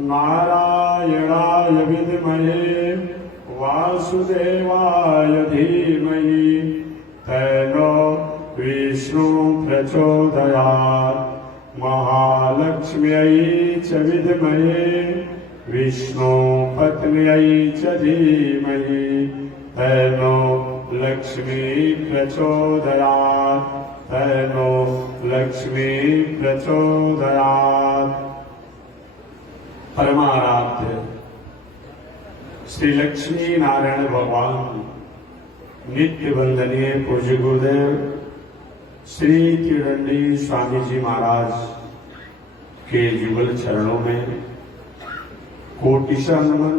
नारायणाय विद्महे वासुदेवाय धीमहि तन्नो विष्णु प्रचोदयात्। महालक्ष्म्यै च विद्महे विष्णु पत्न्यै च धीमहि तन्नो लक्ष्मी प्रचोदयात्। तन्नो लक्ष्मी प्रचोदयात्। परमाराध्य श्री लक्ष्मी नारायण भगवान नित्य वंदनीय पूज्य गुरुदेव श्री त्रिदंडी स्वामी जी महाराज के युगल चरणों में कोटिशः नमन।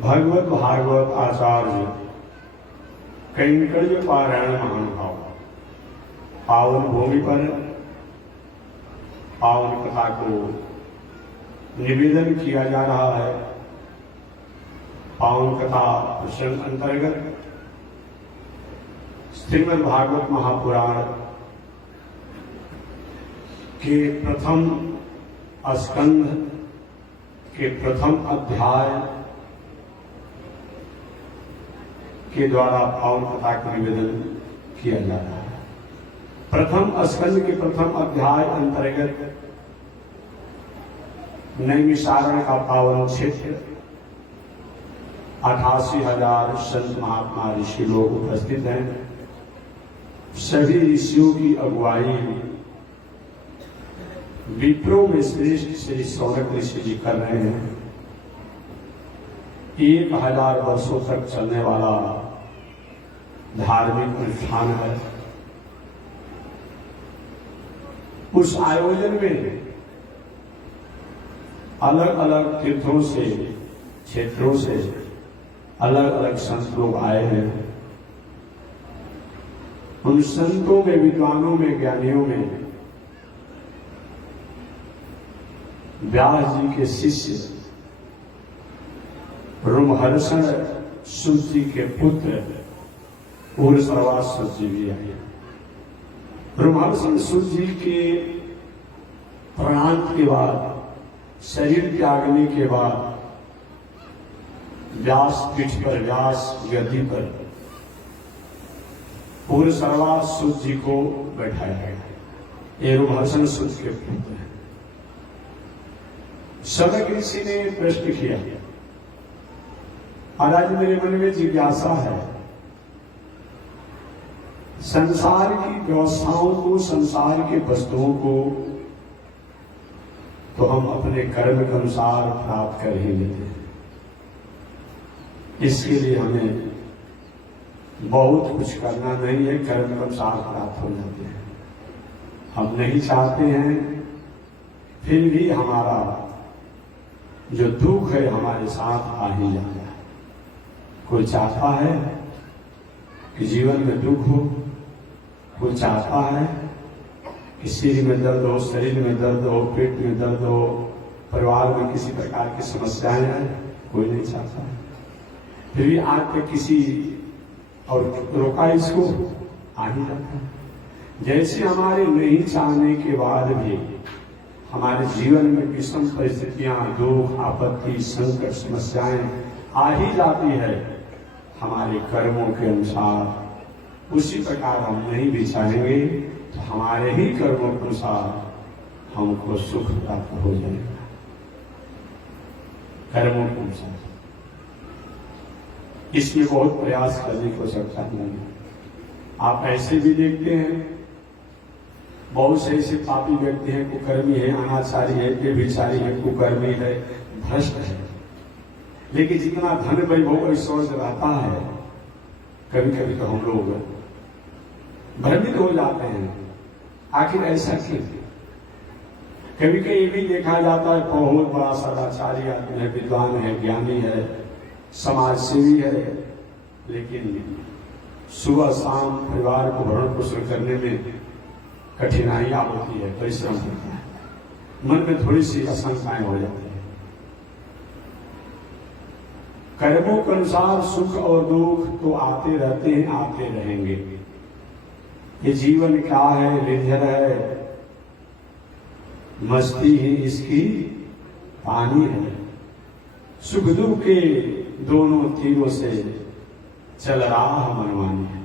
भगवत भागवत आचार्य कैंकर्य पारायण महानुभाव पावन भूमि पर पावन कथा को निवेदन किया जा रहा है। पावन कथा प्रसंग अंतर्गत श्रीमद् भागवत महापुराण के प्रथम स्कंध के प्रथम अध्याय के द्वारा पावन कथा का निवेदन किया जा रहा है। प्रथम स्कंध के प्रथम अध्याय अंतर्गत नैमिषारण्य का पावन क्षेत्र 88,000 संत महात्मा ऋषि लोग उपस्थित हैं। सभी ऋषियों की अगुवाई विप्रों में श्रेष्ठ श्री शौनक ऋषि जी कर रहे हैं। 1000 वर्षों तक चलने वाला धार्मिक अनुष्ठान है। उस आयोजन में अलग अलग तीर्थों से क्षेत्रों से अलग अलग संत लोग आए हैं। उन संतों में विद्वानों में ज्ञानियों में व्यास जी के शिष्य रोमहर्षण सूत जी के पुत्र उग्रश्रवा सूत जी भी आए। रोमहर्षण सूत जी के प्राणांत के बाद शरीर त्यागने के बाद व्यास पीठ पर व्यास गद्दी पर उग्रश्रवा सूत जी को बैठाया गया। ये रोमहर्षण सूत के पुत्र हैं। शौनक ऋषि ने प्रश्न किया, आज मेरे मन में जिज्ञासा है, संसार की व्यवस्थाओं को, संसार के वस्तुओं को तो हम अपने कर्म के अनुसार प्राप्त कर ही लेते हैं। इसके लिए हमें बहुत कुछ करना नहीं है, कर्म के अनुसार प्राप्त हो जाते हैं। हम नहीं चाहते हैं, फिर भी हमारा जो दुख है हमारे साथ आ ही जाता है। कोई चाहता है कि जीवन में दुख हो, कोई चाहता है कि सिर में दर्द हो, शरीर में दर्द हो, पेट में दर्द हो, परिवार में किसी प्रकार की समस्याएं हैं, कोई नहीं चाहता है। फिर भी आज तक किसी और रोका इसको आ ही जाता है। जैसे हमारे नहीं चाहने के बाद भी हमारे जीवन में विषम परिस्थितियां, दुख, आपत्ति, संकट, समस्याएं आ ही जाती है हमारे कर्मों के अनुसार। उसी प्रकार हम नहीं भी चाहेंगे तो हमारे ही कर्मों के अनुसार हमको सुख प्राप्त हो जाएगा। कर्मों के अनुसार इसमें बहुत प्रयास करने की आवश्यकता नहीं है। आप ऐसे भी देखते हैं, बहुत से ऐसे पापी व्यक्ति हैं, कुकर्मी है, अनाचारी है, व्यभिचारी है, कुकर्मी है, भ्रष्ट है, लेकिन जितना धन वैभव ऐश्वर्य रहता है, कभी कभी तो हम लोग भ्रमित हो जाते हैं, आखिर ऐसा क्यों? कभी कभी ये भी देखा जाता है, बहुत बड़ा सदाचारी आदमी है, विद्वान है, ज्ञानी है, समाज सेवी है, लेकिन सुबह शाम परिवार को भरण पोषण करने में कठिनाइयां होती है, परिश्रम होता है, मन में थोड़ी सी आशंकाएं हो जाती है। कर्मों के अनुसार सुख और दुख तो आते रहते हैं, आते रहेंगे। ये जीवन क्या है? निर्जर है, मस्ती ही इसकी पानी है, सुख दुख के दोनों तीरों से चल रहा मनमानी है।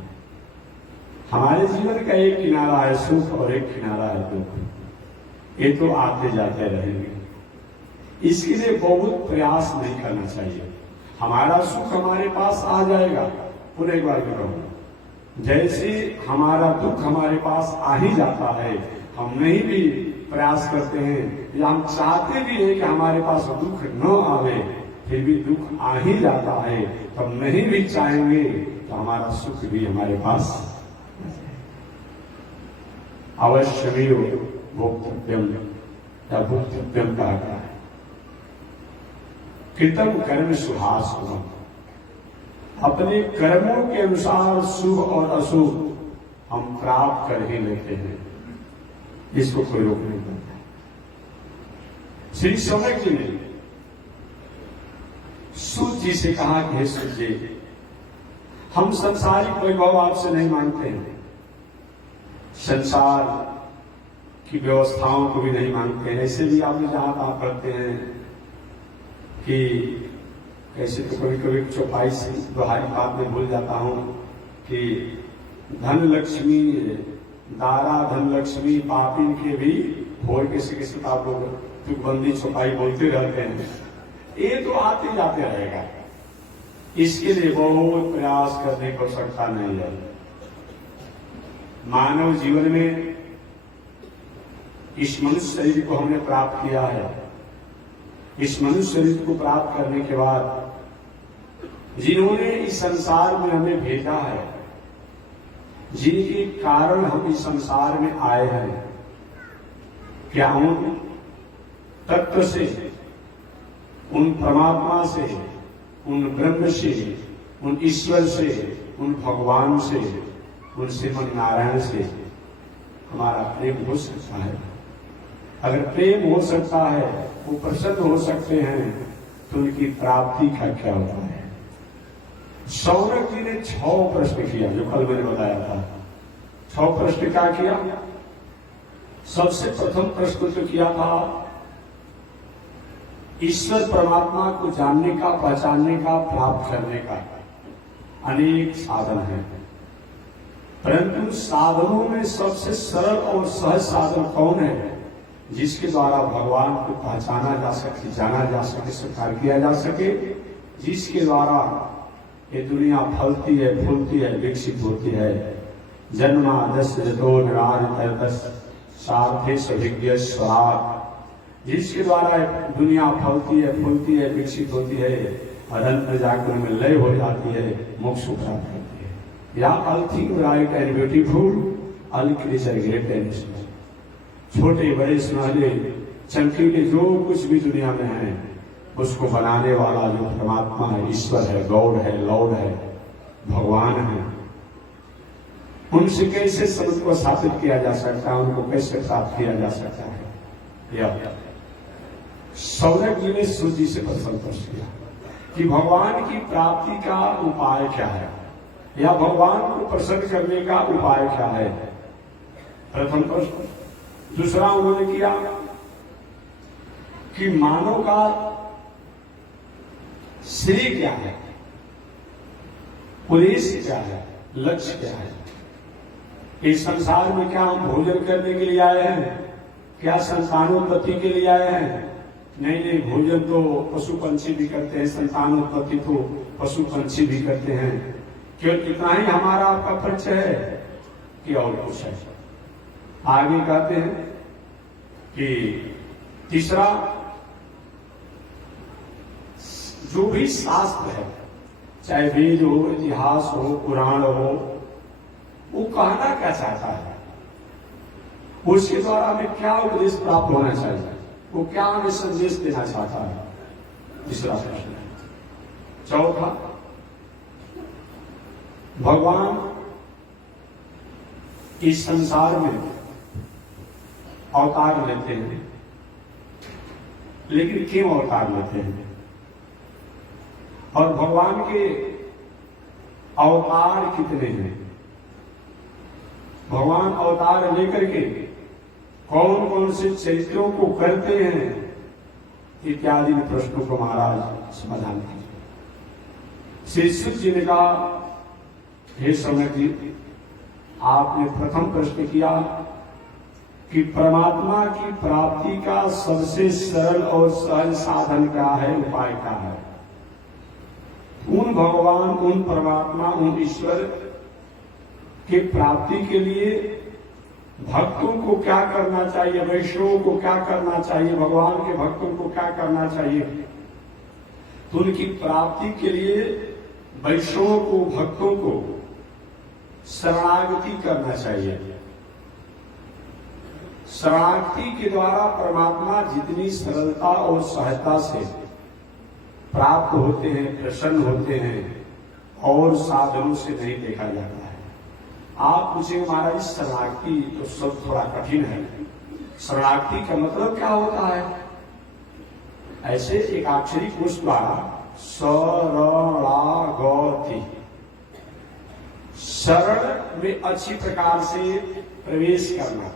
हमारे जीवन का एक किनारा है सुख और एक किनारा है दुख। ये तो आते जाते रहेंगे, इसके लिए बहुत प्रयास नहीं करना चाहिए। हमारा सुख हमारे पास आ जाएगा। पुनः एक बार कहूँ, जैसे हमारा दुख हमारे पास आ ही जाता है, हम नहीं भी प्रयास करते हैं या हम चाहते भी हैं कि हमारे पास दुख न आवे, फिर भी दुख आ ही जाता है, तो हम नहीं भी चाहेंगे तो हमारा सुख भी हमारे पास अवश्यमेव भोक्तव्यम या भोक्तव्यम कहा गया है। कृतम कर्म शुभाशुभम, अपने कर्मों के अनुसार शुभ और अशुभ हम प्राप्त कर ही लेते हैं, इसको कोई रोक नहीं करता। श्री सौनक जी ने सूत जी से कहा कि हे सूत जी, हम संसारिक वैभव आपसे नहीं मांगते हैं, संसार की व्यवस्थाओं को भी नहीं मांगते हैं। ऐसे भी आपने जहां आप करते हैं कि कैसे तो कभी कभी चौपाई से दोहारी बात में भूल जाता हूं कि धन लक्ष्मी दारा धन लक्ष्मी पापिन के भी भोर किसी आप लोग तुकबंदी चौपाई बोलते रहते हैं। ये तो आते जाते रहेगा, इसके लिए बहुत प्रयास करने की आवश्यकता नहीं है। मानव जीवन में इस मनुष्य शरीर को हमने प्राप्त किया है। इस मनुष्य शरीर को प्राप्त करने के बाद जिन्होंने इस संसार में हमें भेजा है, जिनके कारण हम इस संसार में आए हैं, क्या उन तत्व से, उन परमात्मा से, उन ब्रह्म से, उन ईश्वर से, उन भगवान से, उन श्रीमन नारायण से हमारा प्रेम हो सकता है? अगर प्रेम हो सकता है, वो प्रसन्न हो सकते हैं, तो उनकी प्राप्ति का क्या होता है? सौनक जी ने 6 प्रश्न किया, जो कल मैंने बताया था। 6 प्रश्न क्या किया? सबसे प्रथम प्रश्न तो किया था ईश्वर परमात्मा को जानने का, पहचानने का, प्राप्त करने का अनेक साधन हैं, परंतु साधनों में सबसे सरल और सहज साधन कौन है जिसके द्वारा भगवान को पहचाना जा सके, जाना जा सके, स्वीकार किया जा सके, जिसके द्वारा ये दुनिया फलती है, फूलती है, विकसित होती है। जन्मादस्य जतो निराज सार्थे सभिज्ञ स्वराट, जिसके द्वारा दुनिया फलती है, फूलती है, विकसित होती है और अंत में जाकर में लय हो जाती है, मोक्ष प्राप्त करती है। या all thing right and beautiful, all creature great and small. छोटे बड़े सुनहरे चमकीले जो कुछ भी दुनिया में है, उसको बनाने वाला जो परमात्मा है, ईश्वर है, गॉड है, लॉर्ड है, भगवान है, उनसे कैसे सबूत को स्थापित किया जा सकता है, उनको कैसे प्राप्त किया जा सकता है? या सौनक जी ने सूत जी से प्रश्न किया कि भगवान की प्राप्ति का उपाय क्या है, या भगवान को प्रसन्न करने का उपाय क्या है? प्रथम प्रश्न। दूसरा उन्होंने किया कि मानव का श्रेय क्या है, उद्देश्य क्या है, लक्ष्य क्या है? इस संसार में क्या हम भोजन करने के लिए आए हैं? क्या संतानोत्पत्ति के लिए आए हैं? नहीं, भोजन तो पशु पंछी भी करते हैं, संतानोत्पत्ति तो पशु पंछी भी करते हैं। क्यों इतना ही हमारा आपका परिचय है कि और कुछ है? आगे कहते हैं कि तीसरा, जो भी शास्त्र है, चाहे वेद हो, इतिहास हो, पुराण हो, वो कहना क्या चाहता है, उसके द्वारा हमें क्या उपदेश प्राप्त होना चाहिए, वो क्या हमें संदेश देना चाहता है? तीसरा प्रश्न है। चौथा, भगवान इस संसार में अवतार लेते हैं, लेकिन क्यों अवतार लेते हैं? और भगवान के अवतार कितने हैं? भगवान अवतार लेकर के कौन कौन से चरित्रों को करते हैं, इत्यादि प्रश्नों को महाराज समाधान कीजिए। श्री शुक जी ने कहा, हे समय जी, आपने प्रथम प्रश्न किया कि परमात्मा की प्राप्ति का सबसे सरल और सहज साधन क्या है, उपाय क्या है। उन भगवान, उन परमात्मा, उन ईश्वर के प्राप्ति के लिए भक्तों को क्या करना चाहिए, वैष्णवों को क्या करना चाहिए, भगवान के भक्तों को क्या करना चाहिए। तो उनकी प्राप्ति के लिए वैष्णवों को, भक्तों को शरणागति करना चाहिए। शरणागति के द्वारा परमात्मा जितनी सरलता और सहजता से प्राप्त होते हैं, प्रसन्न होते हैं, और साधनों से नहीं देखा जाता है। आप पूछेंगे महाराज शरणागति तो सब थोड़ा कठिन है, शरणागति का मतलब क्या होता है। ऐसे एक अक्षरी कोश द्वारा शरणागति, शरण में अच्छी प्रकार से प्रवेश करना,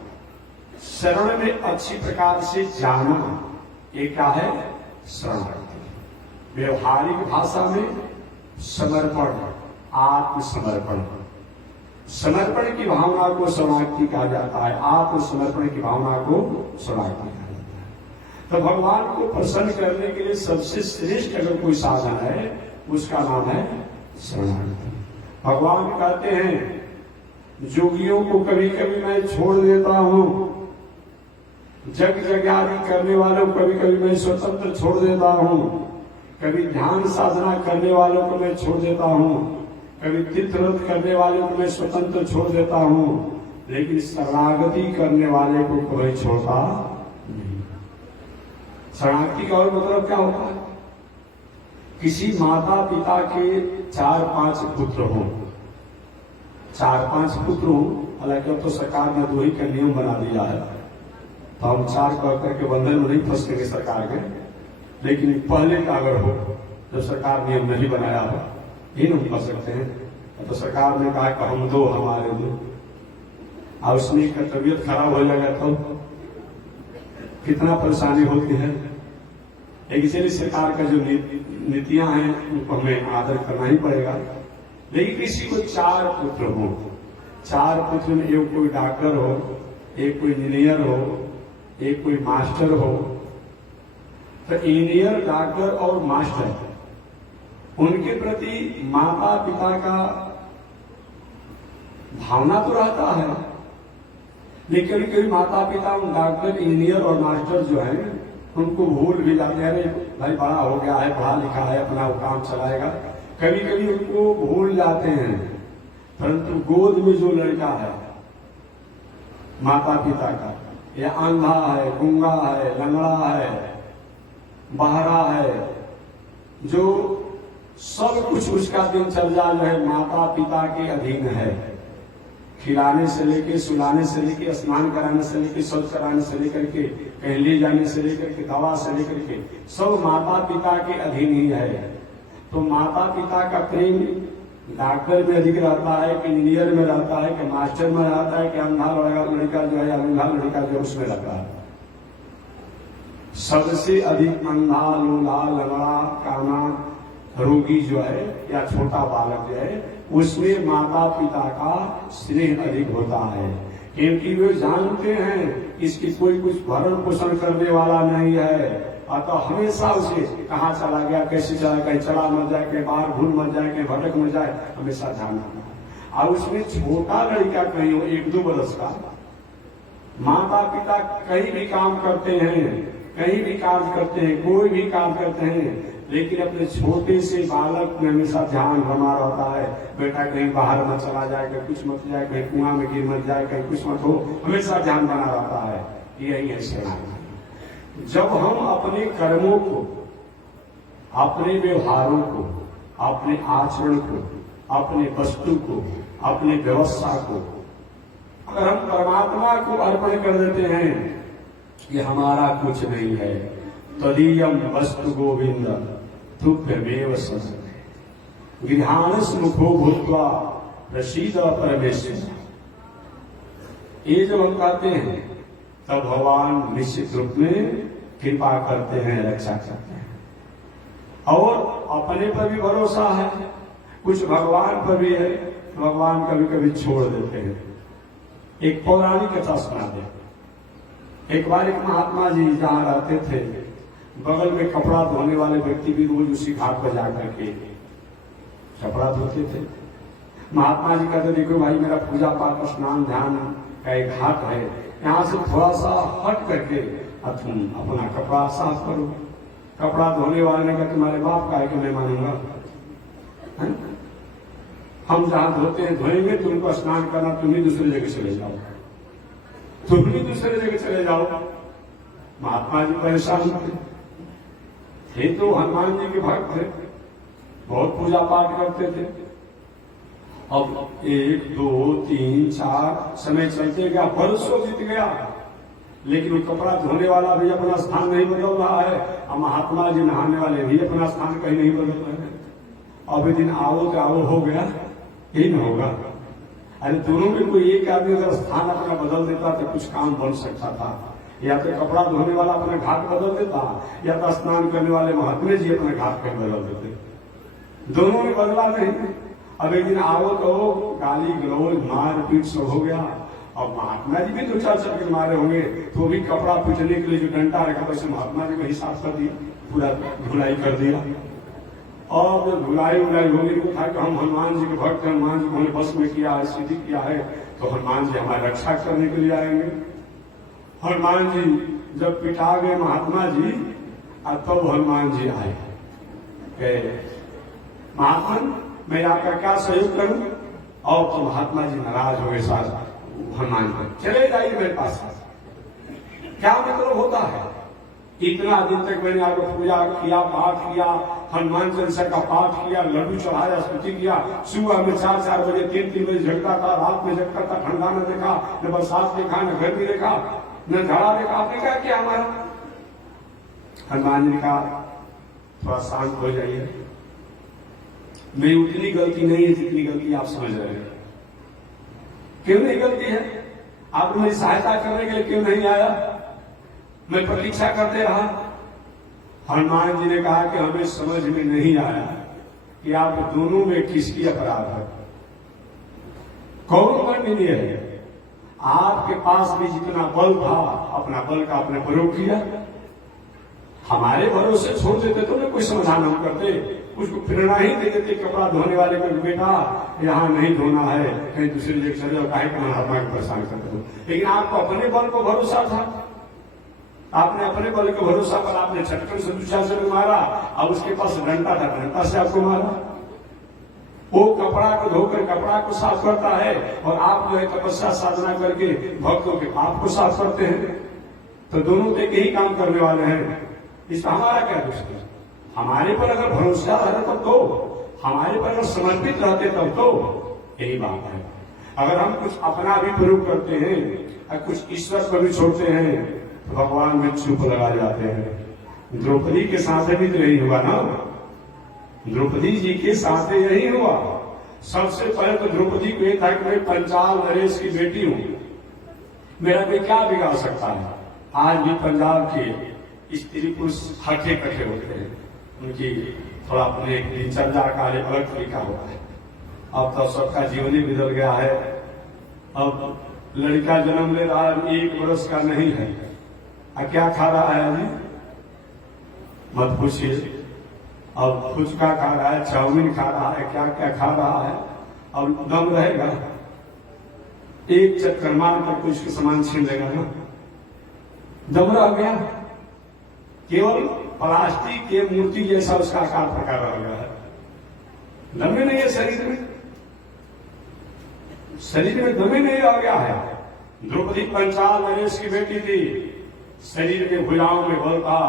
शरण में अच्छी प्रकार से जाना, ये क्या है, शरणागति। व्यवहारिक भाषा में समर्पण, आत्मसमर्पण, समर्पण की भावना को शरणागति कहा जाता है, आत्मसमर्पण की भावना को शरणागति कहा जाता है। तो भगवान को प्रसन्न करने के लिए सबसे श्रेष्ठ अगर कोई साधन है, उसका नाम है शरणागति। भगवान कहते हैं जोगियों को कभी कभी मैं छोड़ देता हूं, जग जगादि करने वालों को कभी कभी मैं स्वतंत्र छोड़ देता हूं, कभी ध्यान साधना करने वालों को मैं छोड़ देता हूं, कभी तीर्थव्रत करने वालों को मैं स्वतंत्र छोड़ देता हूं, लेकिन शरणागति करने वाले को कोई छोड़ता नहीं। शरणागति का और मतलब क्या होता है, किसी माता पिता के 4-5 पुत्र हों, 4-5 पुत्र हों, हालांकि अब तो सरकार ने 2 ही का नियम बना दिया है, तो हम 4 करके बंधन में नहीं फंस सकेंगे सरकार के, लेकिन पहले का अगर हो, जब सरकार नियम नहीं बनाया हो, ये नहीं फंस सकते हैं। तो सरकार ने कहा कि हम 2, हमारे 2, और उसमें का तबीयत खराब हो जाएगा तो कितना परेशानी होती है। इसलिए सरकार का जो नीतियां हैं उनको हमें आदर करना ही पड़ेगा। लेकिन किसी को 4 पुत्र हो, 4 पुत्र में एक कोई डॉक्टर हो, एक कोई इंजीनियर हो, एक कोई मास्टर हो, तो इंजीनियर, डॉक्टर और मास्टर, उनके प्रति माता पिता का भावना तो रहता है, लेकिन कभी कभी माता पिता उन डॉक्टर, इंजीनियर और मास्टर जो है उनको भूल भी जाते हैं। अरे भाई बड़ा हो गया है, पढ़ा लिखा है, अपना वो काम चलाएगा, कभी कभी उनको भूल जाते हैं। परंतु गोद में जो लड़का है माता पिता का, या अंधा है, गूंगा है, लंगड़ा है, बहरा है, जो सब कुछ उसका दिनचर्या जो है माता पिता के अधीन है, खिलाने से लेके, सुलाने से लेके, स्नान कराने से लेके, शौच कराने से लेकर के, कहीं ले जाने से लेकर के, दवा से लेकर के, सब माता पिता के अधीन ही है। तो माता पिता का प्रेम डॉक्टर में अधिक रहता है कि इंजीनियर में रहता है कि मास्टर में रहता है कि अंधा लड़का जो है, अंधा लड़का जो उसमें रहता है। सबसे अधिक अंधा, लूला, लंगड़ा, काना, रोगी जो है या छोटा बालक जो है, उसमें माता पिता का स्नेह अधिक होता है, क्योंकि वे जानते हैं इसकी कोई कुछ भरण पोषण करने वाला नहीं है। अतः हमेशा उसे कहाँ चला गया, कैसे चला, कहीं चला मर जाए, कहीं बाहर भूल मर जाए, कहीं भटक मर जाए, हमेशा ध्यान रखना। और उसमें छोटा लड़का कहीं हो 1-2 वर्ष का, माता पिता कहीं भी काम करते हैं, कहीं भी काम करते हैं, कोई भी काम करते हैं, लेकिन अपने छोटे से बालक में हमेशा ध्यान बना रहता है, बेटा कहीं बाहर मत चला जाए, कहीं कुछ मत जाए, कहीं कुआं में गिर मत जाए, कहीं कुछ मत हो, हमेशा ध्यान बना रहता है। यही है शरणागति। जब हम अपने कर्मों को, अपने व्यवहारों को, अपने आचरण को, अपने वस्तु को, अपनी व्यवस्था को अगर हम परमात्मा को अर्पण कर देते हैं कि हमारा कुछ नहीं है, तदीयम वस्तु गोविंद तुभ्यमेव शरणं विधानस मुखो भूत्वा प्रसीद परमेश्वर। ये जब हम कहते हैं तब भगवान निश्चित रूप में कृपा करते हैं, रक्षा करते हैं। और अपने पर भी भरोसा है, कुछ भगवान पर भी है, भगवान कभी कभी छोड़ देते हैं। एक पौराणिक कथा सुना दे। एक बार एक महात्मा जी जहां रहते थे, बगल में कपड़ा धोने वाले व्यक्ति भी रोज उसी घाट पर जाकर के कपड़ा धोते थे। महात्मा जी कहते, देखो भाई, मेरा पूजा पाठ स्नान ध्यान का एक घाट है, यहाँ से थोड़ा सा हट करके तुम अपना कपड़ा साफ करो। कपड़ा धोने वाले ने कहा, तुम्हारे बाप का है कि मैं मानूंगा? हम जहां धोते हैं धोएंगे, तुमको स्नान करना, तुम ही दूसरी जगह चले जाओ, तुम ही दूसरी जगह चले जाओ। महात्मा जी परेशान थे, तो हनुमान जी के भक्त थे, बहुत पूजा पाठ करते थे। अब 1 2 3 4 समय चलते गया, बरसों बीत गया, लेकिन वो कपड़ा धोने वाला भी अपना स्थान नहीं बदल रहा है, और महात्मा जी नहाने वाले भी अपना स्थान कहीं नहीं बदल रहे हैं। अब एक दिन आओ तो आओ हो गया, यही न होगा? अरे दोनों में कोई एक आदमी अगर स्थान अपना बदल देता तो कुछ काम बन सकता था। या तो कपड़ा धोने वाला अपना घाट बदल देता, या तो स्नान करने वाले महात्मा जी अपने घाट कहीं बदल देते। दोनों में बदला नहीं। अब एक दिन आओ तो गाली गलौज मार पीट सब हो गया। अब महात्मा जी भी 2-4 चक्कर मारे होंगे, तो भी कपड़ा पूछने के लिए जो डंडा रखा वैसे महात्मा जी को ही साफ कर दिया, पूरा धुलाई कर दिया। और जब धुलाई उलाई होगी तो था कि हम हनुमान जी के भक्त, हनुमान जी को हमने बस में किया है, सिद्धि किया है, तो हनुमान जी हमारी रक्षा करने के लिए आएंगे। हनुमान जी जब पिटा गए महात्मा जी, तब हनुमान जी आए, महात्मा मैं आपका क्या सहयोग करूं? और तो महात्मा जी नाराज हो गए, साथ हनुमान जी चले जाइए मेरे पास। क्या मतलब होता है? इतना दिन तक मैंने आपको पूजा किया, पाठ किया, हनुमान चालीसा का पाठ किया, लड्डू चढ़ाया, स्तुति किया, सुबह में 4-4 बजे 3-3 बजे जगता था, रात में जगता था, ठंडा न देखा, न बरसात देखा, न गर्मी देखा, न झाड़ा देखा। आपने क्या किया हमारा? हनुमान जी ने कहा, थोड़ा शांत हो जाइए, मेरी उतनी गलती नहीं है जितनी गलती आप समझ रहे हैं। क्यों नहीं गलती है? आप मेरी सहायता करने के लिए क्यों नहीं आया? मैं प्रतीक्षा करते रहा। हनुमान जी ने कहा कि हमें समझ में नहीं आया कि आप दोनों में किसकी अपराध है, कौन माननीय है। आपके पास भी जितना बल था, अपना बल का आपने प्रयोग किया, हमारे भरोसे छोड़ देते तो ना कोई समाधान हम करते, उसको प्रेरणा ही दे देते कपड़ा धोने वाले को, बेटा यहाँ नहीं धोना है, कहीं दूसरी जगह चले जाओ, काहे महात्मा को परेशान करते हो। लेकिन आपको अपने बल को भरोसा था, आपने अपने बल के भरोसा पर आपने छटकन से दुशासन मारा, अब उसके पास डंडा था, डंडा से आपको मारा। वो कपड़ा को धोकर कपड़ा को साफ करता है, और आप जो है तपस्या साधना करके भक्तों के पाप को साफ करते हैं। तो दोनों तो एक ही काम करने वाले हैं, इसका हमारा क्या दोष है? हमारे पर अगर भरोसा रहता तब तो, हमारे पर अगर समर्पित रहते तब तो, यही बात है। अगर हम कुछ अपना भी प्रयोग करते हैं और कुछ ईश्वर पर भी छोड़ते हैं, तो भगवान में चुप लगा जाते हैं। द्रौपदी के साथ भी तो यही हुआ ना, द्रौपदी जी के साथ यही हुआ। सबसे पहले तो द्रौपदी को यह था कि मैं पंजाल नरेश की बेटी हूं, मेरा कोई क्या बिगाड़ सकता है। आज भी पंजाब के स्त्री पुरुष हटे कटे होते हैं, उनकी थोड़ा अपने दिनचर्या का अलग तरीका होता है। अब तो सबका जीवन ही बदल गया है। अब लड़का जन्म ले रहा है, 1 वर्ष का नहीं है, क्या खा रहा है जी? मत पूछिए। अब फुचका खा रहा है, चाउमीन खा रहा है, क्या क्या खा रहा है। अब दम रहेगा, एक चक्कर मार कर कोई उसके सामान छीन लेगा ना, दम रह गया। केवल प्लास्टिक के मूर्ति जैसा उसका आकार प्रकार रह गया है, दमे नहीं है शरीर में, शरीर में दमे नहीं रह गया है। द्रौपदी पंचाल नरेश की बेटी थी, शरीर के भुजाओं में बल था,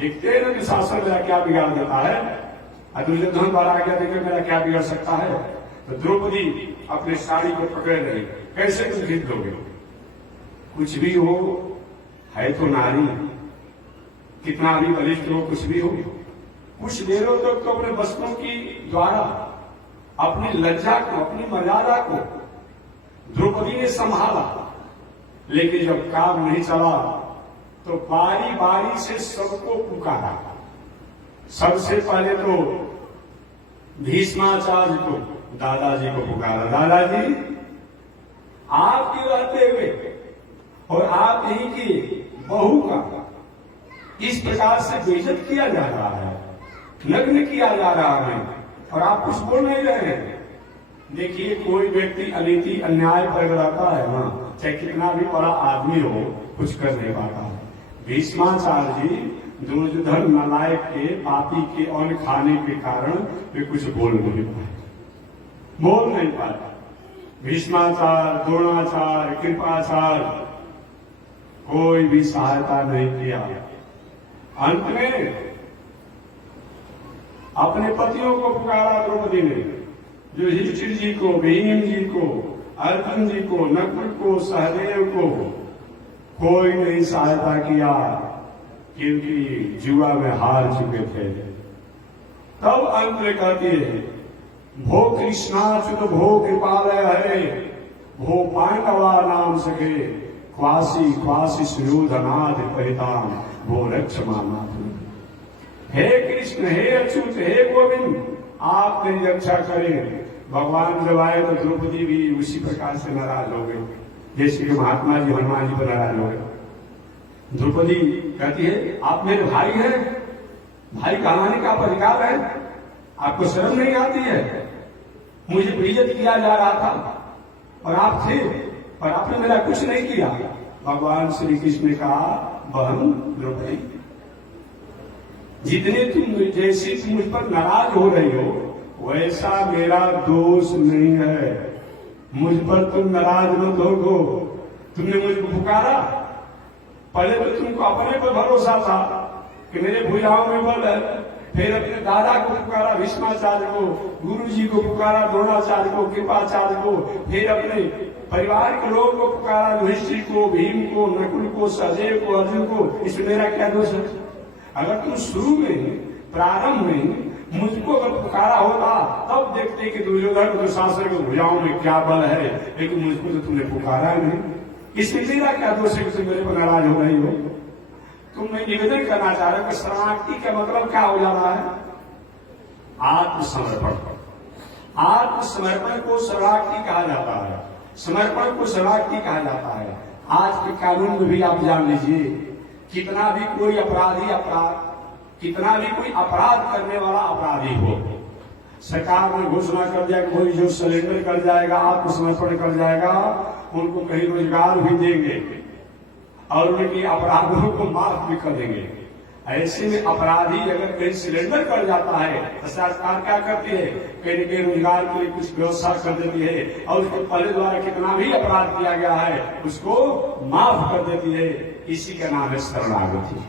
देखते न कि शासन मेरा क्या बिगाड़ देता है, दुर्योधन बाहर आ गया, देखिए मेरा क्या बिगड़ सकता है। तो द्रौपदी अपने साड़ी को पकड़े रही, कैसे तुम जीत लोगे? कुछ भी हो, है तो नारी, कितना भी बलिष्ठ हो, कुछ भी हो, कुछ देरों तक तो अपने वस्त्रों की द्वारा अपनी लज्जा को, अपनी मर्यादा को द्रौपदी ने संभाला। लेकिन जब काम नहीं चला तो बारी बारी से सबको पुकारा। सबसे पहले तो भीष्माचार्य को, दादाजी को पुकारा। दादाजी, आप क्यों रहते हुए और आप यहीं की बहू का इस प्रकार से बेइज्जत किया जा रहा है, नग्न किया जा रहा है, और आप कुछ बोल नहीं रहे हैं। देखिए, कोई व्यक्ति अनीति अन्याय पर रहता है ना, चाहे कितना भी बड़ा आदमी हो, कुछ कर नहीं पाता है। भीष्माचार्य जी दुर्योधन नालायक के, पापी के अन्न खाने के कारण वे कुछ बोल नहीं पाए। भीष्माचार्य, द्रोणाचार्य, कृपाचार्य, कोई भी सहायता नहीं किया। अंत में अपने पतियों को पुकारा द्रौपदी ने, जो युधिष्ठिर जी को, भीम जी को, अर्जुन जी को, नकुल को, सहदेव को कोई नहीं सहायता किया, क्योंकि जुआ में हार चुके थे। तब अंत में कहती है, भो कृष्णाच्युत भो कृपालय है, भो पांडवा नाम सके, क्वासी क्वासी सुयोधनाद परिताम, भो रक्ष माना। हे कृष्ण, हे अच्युत, हे गोविंद, आप मेरी रक्षा करें। भगवान जब आए तो द्रौपदी भी उसी प्रकार से नाराज हो गई, जैसे कि महात्मा जी हनुमान जी पर नाराज हो गए। द्रौपदी कहती है, आप मेरे भाई हैं, भाई कहलाने का आप अधिकार है, आपको शर्म नहीं आती है? मुझे बेइज्जत किया जा रहा था और आप थे, और आपने मेरा कुछ नहीं किया। भगवान श्री कृष्ण ने कहा, बहन द्रौपदी, जितने तुम जैसे तुम मुझ पर नाराज हो रही हो, वैसा मेरा दोष नहीं है। मुझ पर तुम नाराज मत हो। तुमने मुझे पुकारा, पहले तो तुमको अपने पर भरोसा था कि मेरे भुजाओं में बल है, फिर अपने दादा को पुकारा, भीष्माचार्य को, गुरु जी को पुकारा, द्रोणाचार्य को, कृपाचार्य को, फिर अपने परिवार के लोगों को पुकारा, युधिष्ठिर को, भीम को, नकुल को, सहदेव को, अर्जुन को। इसमें मेरा क्या दोष है? अगर तुम शुरू में, प्रारंभ में मुझको अगर पुकारा होता, तब देखते कि दुर्योधन दुशासन के भुजाओं में क्या बल है, लेकिन मुझको तो तुमने पुकारा नहीं। इसमें मेरा क्या दोष है कि तुम मेरे पर नाराज हो रही हो? तुम मैं निवेदन करना चाह रहे हो कि शरणागति का मतलब क्या हो जा रहा है? आत्मसमर्पण। आत्मसमर्पण को शरणागति कहा जाता है, समर्पण को शरणागति कहा जाता है। आज के कानून में भी आप जान लीजिए, कितना भी कोई अपराध करने वाला अपराधी हो, सरकार ने घोषणा कर दिया कि कोई जो सरेंडर कर जाएगा, आत्मसमर्पण कर जाएगा, उनको कहीं रोजगार भी देंगे और उनके अपराधों को माफ भी कर देंगे। ऐसे में अपराधी अगर कहीं सरेंडर कर जाता है तो सरकार क्या करती है? कहीं कहीं रोजगार के लिए कुछ व्यवस्था कर देती है, और उसके पहले द्वारा कितना भी अपराध किया गया है उसको माफ कर देती है। इसी का नाम है शरणागति,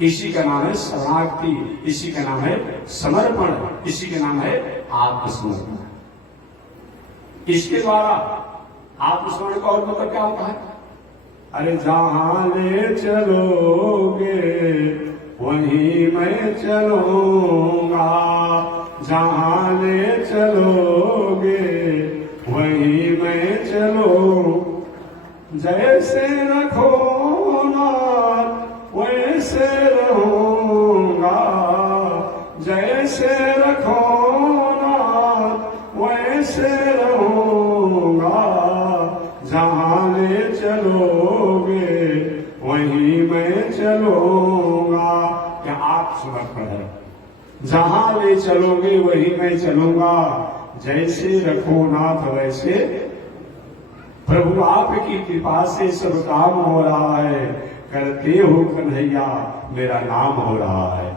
इसी का नाम है शरणागति, इसी का नाम है समर्पण, इसी का नाम है आत्मसमर्पण। इसके द्वारा आत्मसमर्पण का और मतलब क्या होता है? अरे जहां ले चलोगे वहीं मैं चलूंगा, जहां ले चलोगे वहीं मैं चलूं, जैसे रखो नाथ वैसे रहूंगा, जैसे रखो नाथ वैसे रहूंगा, जहां ले चलोगे वहीं मैं चलूंगा। क्या आत्मसमर्पण है? जहां ले चलोगे वहीं मैं चलूंगा, जैसे रखो नाथ वैसे। प्रभु आपकी कृपा से सब काम हो रहा है, करते हो कन्हैया मेरा नाम हो रहा है।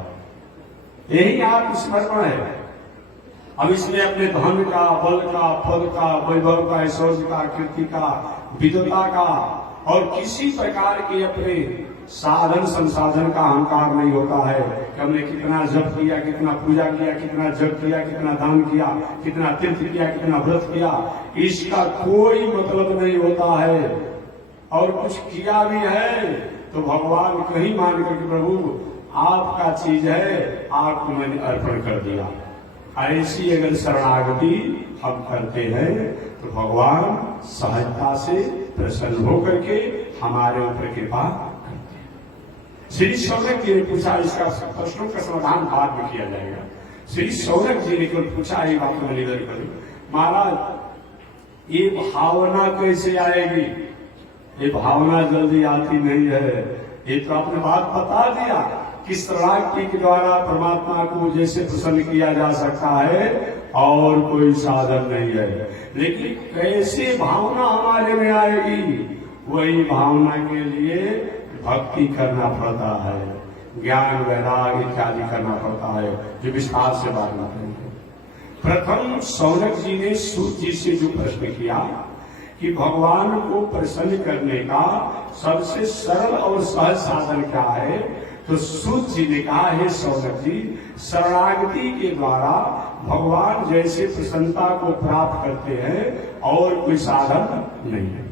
यही आत्मसमर्पण है। अब इसमें अपने धन का, बल का, पद का, वैभव का, ऐश्वर्य का, कीर्ति का, विद्वता का और किसी प्रकार के अपने साधन संसाधन का अहंकार नहीं होता है कि हमने कितना जप किया, कितना पूजा किया, कितना जप किया, कितना दान किया, कितना तीर्थ किया, कितना व्रत किया। इसका कोई मतलब नहीं होता है। और कुछ किया भी है तो भगवान कहीं मान करके प्रभु आपका चीज है, आपको मैंने अर्पण कर दिया। ऐसी अगर शरणागति हम करते हैं तो भगवान सहजता से प्रसन्न होकर के हमारे ऊपर कृपा श्री शौनक जी ने पूछा, इसका प्रश्नों का समाधान बाद में किया जाएगा। श्री शौनक जी ने केवल पूछा, ये बात में निवेदन करूं, महाराज ये भावना कैसे आएगी? ये भावना जल्दी आती नहीं है। ये तो आपने बात बता दिया कि शरणागति के द्वारा परमात्मा को जैसे प्रसन्न किया जा सकता है और कोई साधन नहीं है, लेकिन कैसे भावना हमारे में आएगी? वही भावना के लिए भक्ति करना पड़ता है, ज्ञान वैराग इत्यादि करना पड़ता है, जो विस्तार से बात करेंगे। प्रथम शौनक जी ने सूत जी से जो प्रश्न किया कि भगवान को प्रसन्न करने का सबसे सरल और सहज साधन क्या है, तो सूत जी ने कहा, हे शौनक जी, शरणागति के द्वारा भगवान जैसे प्रसन्नता को प्राप्त करते हैं और कोई साधन नहीं है।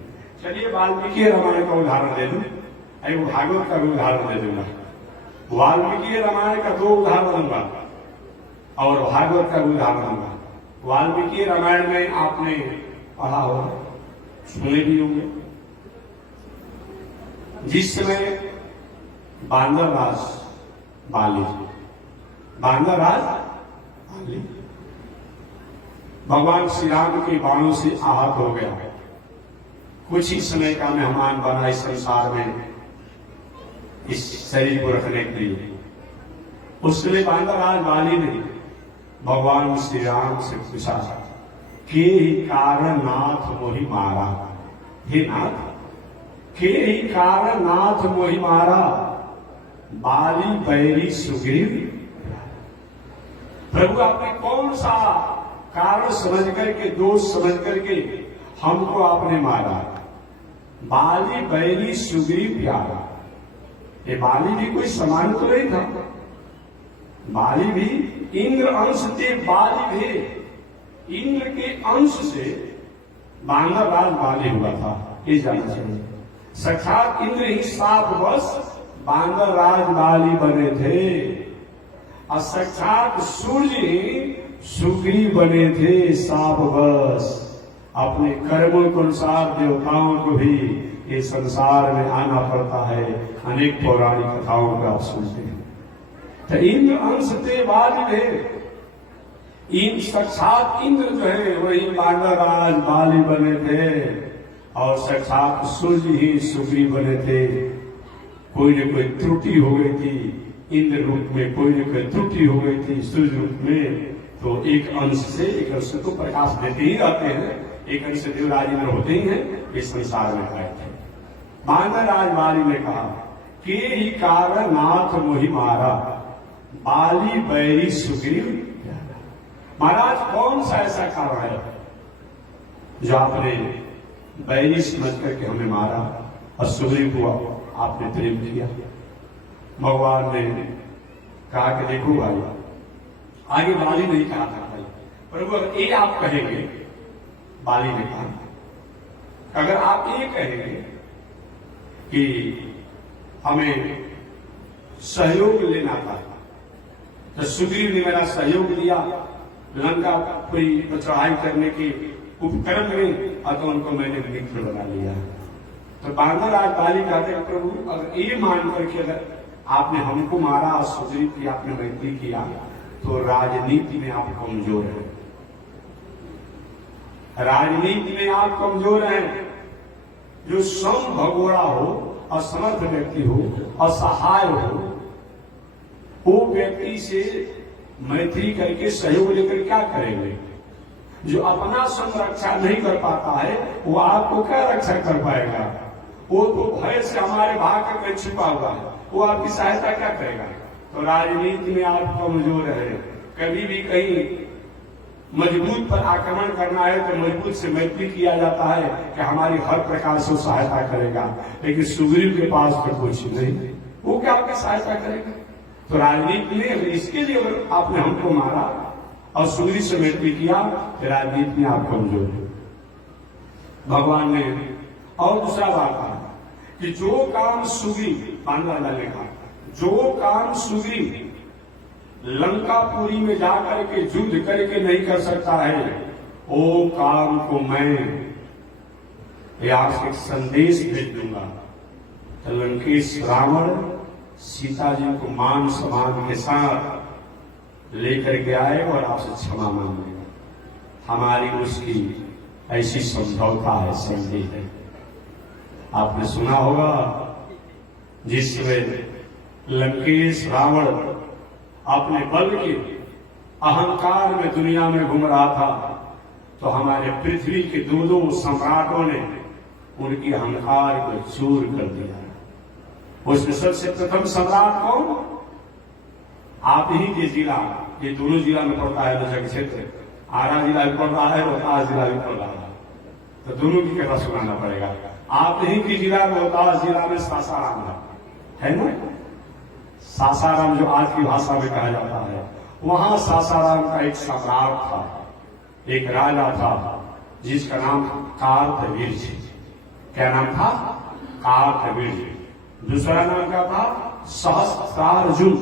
चलिए वाल्मीकि रामायण का उदाहरण दे दूं, भागवत का भी उदाहरण दे दूंगा। वाल्मीकि रामायण का 2 उदाहरण दूंगा और भागवत का भी उदाहरण दूंगा। वाल्मीकि रामायण में आपने पढ़ा होगा, सुने भी होंगे। जिस समय बांदर राज बाली भगवान श्री राम के बाणों से आहत हो गया, कुछ ही समय का मेहमान बना इस संसार में, इस शरीर को रखने के लिए। उस समय बांदर राज बाली ने भगवान श्री राम से पूछा के कारण नाथ मोहि मारा, हे नाथ के कारण नाथ मोहि मारा, बाली बैरी सुग्रीव। प्रभु आपने कौन सा कारण समझ करके, दोष समझ करके हमको आपने मारा? बाली बैरी सुग्रीव प्यारा। ये बाली भी कोई समान तो नहीं था, बाली भी इंद्र अंश थे, बाली भी इंद्र के अंश से बांदर राज बाली हुआ था, ये जानना चाहिए। साक्षात इंद्र ही साफ बस बांदर राज बाली बने थे, और साक्षात सूर्य ही सुग्रीव बने थे साफ बस। अपने कर्मों के अनुसार देवताओं को भी ये संसार में आना पड़ता है। अनेक पौराणिक कथाओं को आप सुनते हैं। तो इंद्र अंश थे, बाली थे। इन साक्षात इंद्र जो है वही बांदर राज बाली बने थे, और साक्षात सूर्य ही सुग्रीव बने थे। कोई न कोई त्रुटि हो गई थी इंद्र रूप में, कोई न कोई त्रुटि हो गई थी सूर्य रूप में। तो एक अंश से एक अंश को प्रकाश देते ही रहते हैं, एक अंश देवराज इंद्र होते ही हैं, इस संसार में आए थे। बांदर राज बाली ने कहा के ही कारण नाथ मोहि मारा, बाली बैरी सुग्रीव। महाराज कौन सा ऐसा कारण है जो आपने बैरी समझ करके हमें मारा और सुग्रीव को आपने प्रेम किया? भगवान ने कहा कि देखो भाई, आगे बाली नहीं कहा था भाई, प्रभु अगर ये आप कहेंगे, बाली ने कहा अगर आप ये कहेंगे कि हमें सहयोग लेना था, तो सुग्रीव ने मेरा सहयोग दिया, लंका पूरी चढ़ाई करने के उपकरण में, और तो उनको मैंने मित्र बना लिया। तो बांदर राज बाली कहते हैं प्रभु अगर ये मान करके अगर आपने हमको मारा और सुग्रीव की आपने मैत्री किया, तो राजनीति में आप कमजोर हैं, राजनीति में आप कमजोर हैं। जो सम भगोड़ा हो, असमर्थ व्यक्ति हो, असहाय हो, वो व्यक्ति से मैत्री करके सहयोग लेकर क्या करेंगे? जो अपना संरक्षा नहीं कर पाता है वो आपको क्या रक्षा कर पाएगा? वो तो भय से हमारे भाग में छिपा हुआ है, वो आपकी सहायता क्या करेगा? तो राजनीति में आप कमजोर है। कभी भी कहीं मजबूत पर आक्रमण करना है तो मजबूत से मैत्री किया जाता है कि हमारी हर प्रकार से सहायता करेगा, लेकिन सुग्रीव के पास तो कुछ नहीं, वो क्या आपकी सहायता करेगा? तो राजनीति में इसके लिए अगर आपने हमको मारा और सुग्रीव से मैत्री किया, तो राजनीति में आप कमजोर है। भगवान ने और दूसरा बात कहा कि जो काम सुग्रीव, बांदर ने कहा, जो काम सुग्रीव लंकापुरी में जाकर के युद्ध करके नहीं कर सकता है, वो काम को मैं यहां से एक संदेश भेज दूंगा। तो लंकेश रावण सीता जी को मान सम्मान के साथ लेकर के आए और आपसे क्षमा मांगे। हमारी उसकी ऐसी समझौता है, संधि है। आपने सुना होगा जिसमें लंकेश रावण अपने बल के अहंकार में दुनिया में घूम रहा था, तो हमारे पृथ्वी के दो सम्राटों ने उनकी अहंकार को चूर कर दिया। उसमें सबसे प्रथम सम्राट कौन? आप ही के जिला, ये दोनों जिला में पड़ता है नजर क्षेत्र, आरा जिला भी पड़ रहा है, रोहतास जिला भी पड़ रहा है, तो दोनों की कथा सुनाना पड़ेगा। आप ही की जिला रोहतास जिला में सासाराम है ना, सासाराम जो आज की भाषा में कहा जाता है, वहां सासाराम का एक सम्राट था, एक राजा था जिसका नाम कार्तवीर्य। क्या नाम था? कार्तवीर्य। दूसरा नाम क्या था? सहस्त्रार्जुन।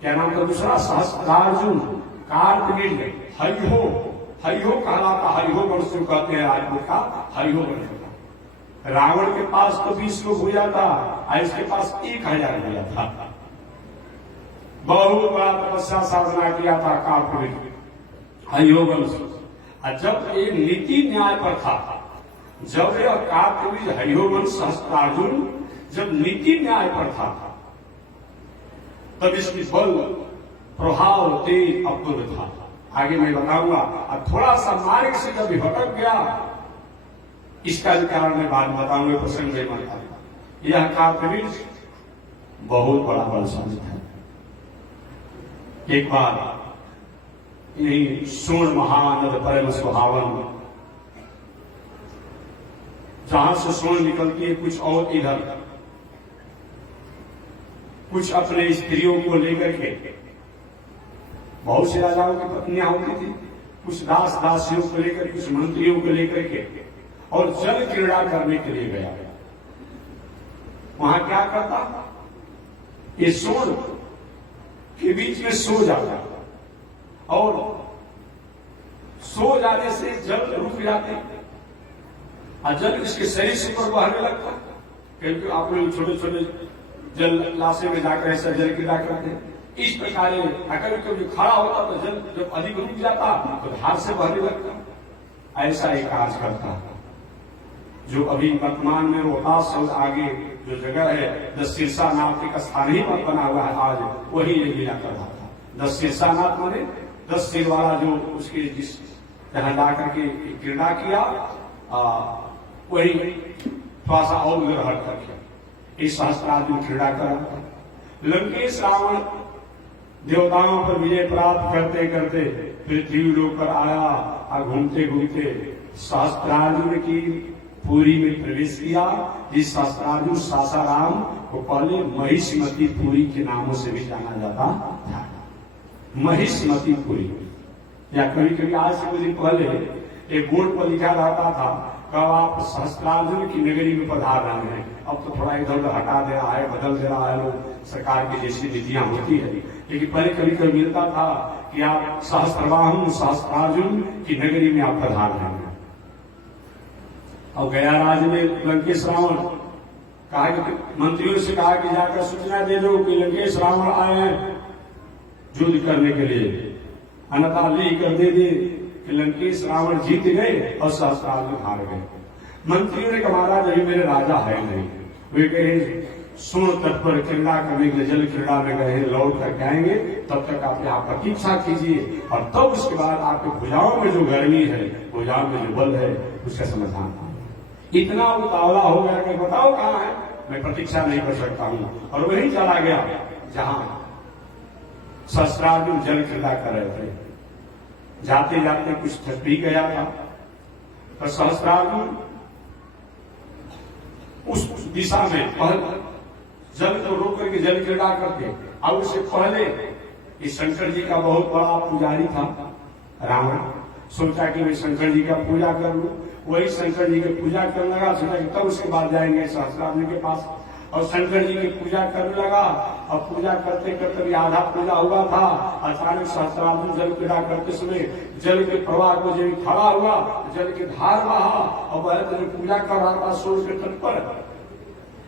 क्या नाम था दूसरा? सहस्त्रार्जुन। कार्तवीर्य हरिहो, हरिहो कहलाता, हरिहो वंश कहते हैं राजपूत का, हरिहो वंश का। रावण के पास तो 20 लोग हो जाता, और इसके पास 1000 हो जाता। बहुत बड़ा तपस्या साधना किया था कार्तवीर्य, हरिहो वंश। और जब एक नीति न्याय पर था, जब यह कार्तवीर्य हरिहो वंश सहस्त्रार्जुन जब नीति न्याय पर था, तब इसकी बल प्रभाव तेज अपूर्व था। आगे मैं बताऊंगा। और थोड़ा सा मार्ग से जब भटक गया, इसका भी कारण मैं बाद में बताऊंगा, प्रसंग में बताऊंगा। यह कार्तवीर्य बहुत बड़ा बलशाली था। एक बार यही सोन महानद परम सुहावन, जहां से सोन निकलती है कुछ और इधर, कुछ अपने स्त्रियों को लेकर के, बहुत से राजाओं की पत्नियां होती थी, कुछ दास दासियों को लेकर, कुछ मंत्रियों को लेकर के, और जल क्रीड़ा करने के लिए गया। वहां क्या करता? ये सोन के बीच में सो जाता, और सो जाने से जल रुक जाते, और जल इसके शरीर से ऊपर बहने लगता। क्योंकि आप लोग छोटे छोटे जल लाशे में जाकर ऐसा जल क्रीड़ा करते हैं। इस प्रकार अगर कभी खड़ा होता तो जल जब अधिक रुक जाता तो धार से बहने लगता। ऐसा एक कार्य करता है जो अभी वर्तमान में रोहतास से आगे जो जगह है, दशशीर्षानाथ का स्थान ही पर बना हुआ है आज, वही ये लीला कर रहा था। दशशीर्षानाथ माने 10 सिर वाला, जो उसके जिस जहां जाकर के क्रीड़ा किया, वही थोड़ा सा और उधर हट करके इस सहस्त्रार्जुन क्रीड़ा करा। लंकेश रावण देवताओं पर विजय प्राप्त करते करते पृथ्वी लोक पर आया, और घूमते घूमते सहस्त्रार्जुन की पुरी में प्रवेश किया। जिस सहस्त्रार्जुन सासाराम को पहले महिष्मती पुरी के नामों से भी जाना जाता था। महिष्मती पुरी, या कभी कभी आज से कुछ दिन पहले एक बोर्ड पर लिखा रहता था, कब आप सहस्त्रार्जुन की नगरी में पधार रहे हैं। अब तो थोड़ा इधर उधर हटा दे रहा है, बदल दे रहा है लोग, सरकार की जैसी नीतियां होती है, लेकिन पहले कभी कभी मिलता था कि आप सहस्त्रबाहु सहस्त्रार्जुन की नगरी में आप पधार रहे हैं। और गया राज में लंकेश रावण कहा कि मंत्रियों से कहा कि जाकर सूचना दे दो कि लंकेश रावण आए हैं युद्ध करने के लिए, अन्यथा ली कर दे दे कि लंकेश रावण जीत गए और सहस्त्रार्जुन हार गए। मंत्रियों ने कहा महाराज अभी मेरे राजा है नहीं, वे कहे सोन तट पर क्रीड़ा करने के लिए जल क्रीड़ा में गए, लौट करके आएंगे, तब तक आप यहाँ प्रतीक्षा कीजिए, और तब उसके बाद आपके भुजाओं में जो गर्मी है, भुजाओं में जो बल है, उसका समाधान। इतना उतावला हो गया कि बताओ कहाँ है, मैं प्रतीक्षा नहीं कर सकता हूँ, और वही चला गया जहां सहस्त्रार्जुन जल क्रीड़ा कर रहे थे। जाते जाते कुछ थक भी गया था, तो सहस्त्रार्जुन उस दिशा में पहले जल को रोक करके जल क्रीड़ा करके, और उससे पहले इस शंकर जी का बहुत बड़ा पुजारी था रावण, सोचा कि मैं शंकर जी का पूजा कर लूं। वही शंकर जी की पूजा करने लगा, सोचा कि तब उसके बाद जाएंगे सहस्त्रार्जुन के पास, और शंकर जी की पूजा करने लगा। और पूजा करते करते आधा पूजा हुआ था, अचानक सहस्त्रार्जुन जल क्रीड़ा करते समय जल के प्रवाह को जब खड़ा हुआ, जल की धार बहा, और वह जब पूजा कर रहा था सूर्य के तट पर,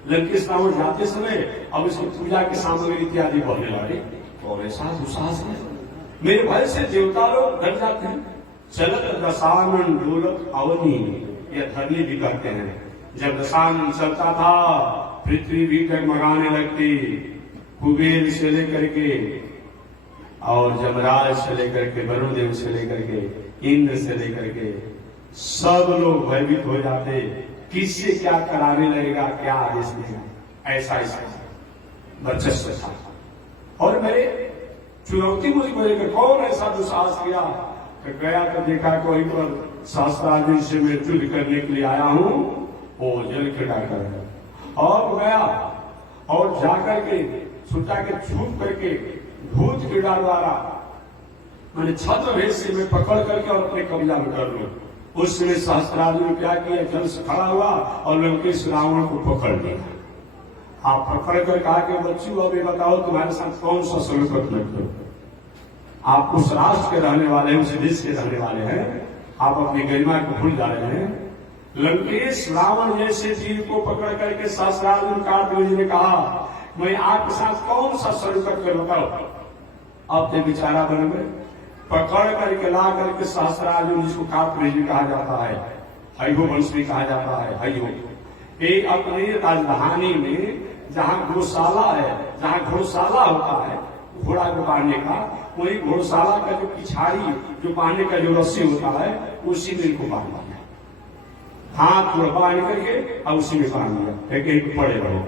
लंकेश रावण जाते समय अब इसकी पूजा की सामग्री इत्यादि बढ़ने लगे और ऐसा दुस्साहस है, मेरे भय से देवता लोग डर जाते हैं। चलत दशानन डोलत अवनी, यह धरनी भी करते हैं। जब दशानन चलता था पृथ्वी भी डगमगाने लगती, कुबेर से लेकर के और जमराज से लेकर के वरुणदेव से लेकर के इंद्र से लेकर के सब लोग भयभीत हो जाते, किससे क्या कराने लगेगा, क्या आदेश देगा, ऐसा वर्चस्व था। और मेरे चुनौती मुझको लेकर कौन ऐसा दुस्साहस किया, गया तो देखा कि वहीं पर सहस्त्रार्जुन से मैं युद्ध करने के लिए आया हूं, वो जल क्रीड़ा कर और गया और जाकर के सोचा के छूट करके भूत क्रीड़ा द्वारा मैंने छत्र भेद से मैं पकड़ करके और अपने कब्जा में कर लूं। उस समय सहस्त्रार्जुन क्या किया, जल से खड़ा हुआ और लंकेश रावण को पकड़ लिया। आप पकड़ कर कहा कि बच्चों अब ये बताओ तुम्हारे साथ कौन सा सलूकत मैं करूं, आप उस राष्ट्र के रहने वाले हैं, उस देश के रहने वाले हैं, आप अपनी गरिमा को भूल जा रहे हैं। लंकेश रावण जैसे जीव को पकड़ करके सहस्त्रार्जुन कार्तवीर्य ने कहा मैं आपके साथ कौन सा सलूकत करूं बताओ। अब ते बेचारा बन गए, पकड़ करके ला करके सहस्त्रार्जुन जिसको कार्तवीर्य कहा जाता है, हयो वंश भी कहा जाता है, हयो एक अपनी राजधानी में जहाँ गौशाला है, जहाँ घोड़शाला होता है घोड़ा को बांधने का, वही घोड़शाला का जो पिछाड़ी जो बांधने का जो रस्सी होता है उसी में इनको बांध दिया, हाथ थोड़ा बांध करके और उसी में बांध दिया, एक पड़े रहो।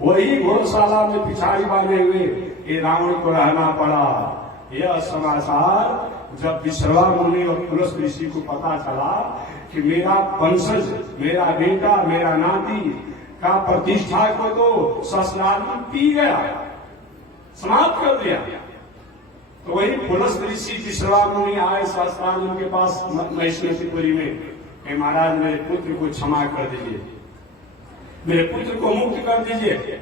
वही घोड़शाला में पिछाड़ी बांधे हुए ये रावण को रहना पड़ा। यह समाचार जब विश्रवा मुनि और पुलस ऋषि को पता चला कि मेरा वंशज, मेरा बेटा, मेरा नाती का प्रतिष्ठा को तो सहस्त्रार्जुन पी गया, समाप्त कर दिया, तो वही पुलस ऋषि विश्रवा मुनि आए सहस्त्रार्जुन के पास महिष्मतीपुरी में, महाराज मेरे पुत्र को क्षमा कर दीजिए, मेरे पुत्र को मुक्त कर दीजिए।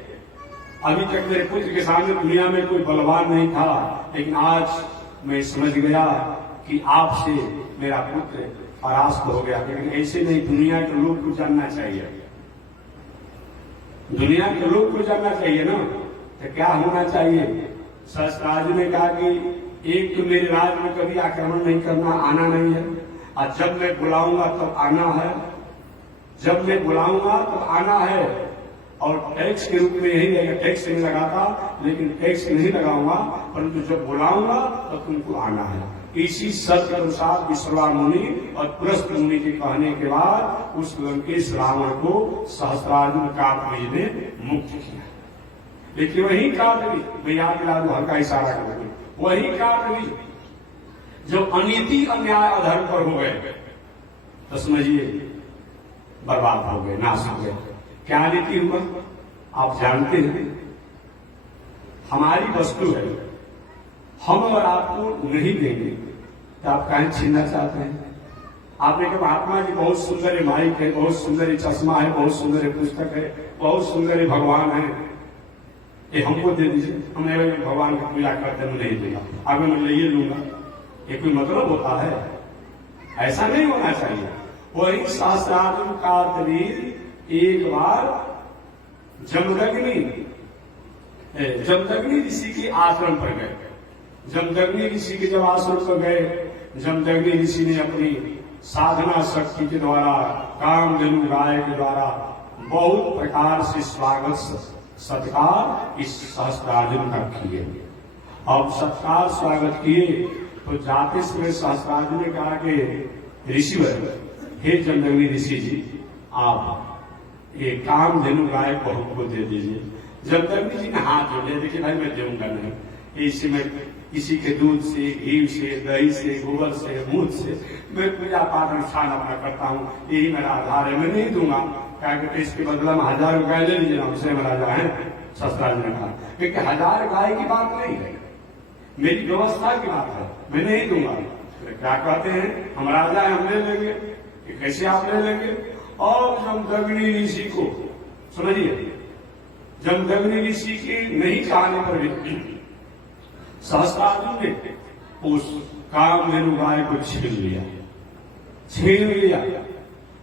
अभी तक मेरे पुत्र के सामने दुनिया में कोई बलवान नहीं था, लेकिन आज मैं समझ गया कि आपसे मेरा पुत्र परास्त हो गया। लेकिन ऐसे नहीं, दुनिया के लोग को जानना चाहिए, दुनिया के लोग को जानना चाहिए ना। तो क्या होना चाहिए, सहस्त्रार्जुन ने कहा कि एक तो मेरे राज में कभी आक्रमण नहीं करना, आना नहीं है, और जब मैं बुलाऊंगा तब आना है, जब मैं बुलाऊंगा तब आना है, और टैक्स के रूप में यही रहेगा, टैक्स नहीं लगाता लेकिन टैक्स नहीं लगाऊंगा, परंतु जब बुलाऊंगा तब तुमको आना है। इसी शर्त के अनुसार विश्रवा मुनि और पुलस्त मुनि के कहने के बाद उस लंकेश रावण को सहस्त्रार्जुन कार्तवीर्य ने मुक्त किया। लेकिन वही कार्तवीर्य, मैं याद दिला दूं हल्का इशारा करके, वही कार्तवीर्य जब अनीति अन्याय अधर्म पर हो गए तो समझिए बर्बाद हो गए, नाश हो गए। क्या नीति हुआ आप जानते हैं, हमारी वस्तु है, हम और आपको नहीं देंगे तो आप कहीं छीनना चाहते हैं। आपने कहा महात्मा जी बहुत सुंदर है माइक है, बहुत सुंदर है चश्मा है, बहुत सुंदर है पुस्तक है, बहुत सुंदर है भगवान है, ये हमको दे दीजिए। हमने भगवान की पूजा करते हैं, नहीं देगा, आगे मैं ले लूंगा, ये कोई मतलब होता है? ऐसा नहीं होना चाहिए। वही सहस्त्रार्जुन कार्तवीर्य एक बार जमदग्नि ऋषि के आश्रम पर गए। जमदग्नि ऋषि के जब आश्रम पर गए, जमदग्नि ऋषि ने अपनी साधना शक्ति के द्वारा, कामधेनु गाय के द्वारा बहुत प्रकार से स्वागत सत्कार इस सहस्त्रार्जुन का किए। अब सत्कार स्वागत किए तो जाते समय सहस्त्रार्जुन ने कहा कि ऋषिवर, हे जमदग्नि ऋषि जी, आप ये कामधेनु गाय को हमको दे दीजिए। जमदग्नि जी ने हाथ जोड़े, देखिए भाई मैं दूंगा नहीं, इसी में किसी के दूध से, घी से, दही से, गोबर से, मूत से मैं पूजा पाठ अनुष्ठान अपना करता हूँ, यही मेरा आधार है, मैं नहीं दूंगा। क्या कहते इसके बदला में 1000 गाय ले लीजिए ना, उसे मेरा जो है सहस्त्रार्जुन ने कहा, क्योंकि 1000 गाय की बात नहीं है, मेरी व्यवस्था की बात है, मैं नहीं दूंगा। तो क्या कहते हैं, हम राजा है, हम ले लेंगे, कैसे आप ले लेंगे? और जमदग्नि ऋषि को समझिए, जमदग्नि ऋषि के नहीं चाहने पर भी सहस्त्रार्जुन ने उस कामधेनु गाय को छीन लिया,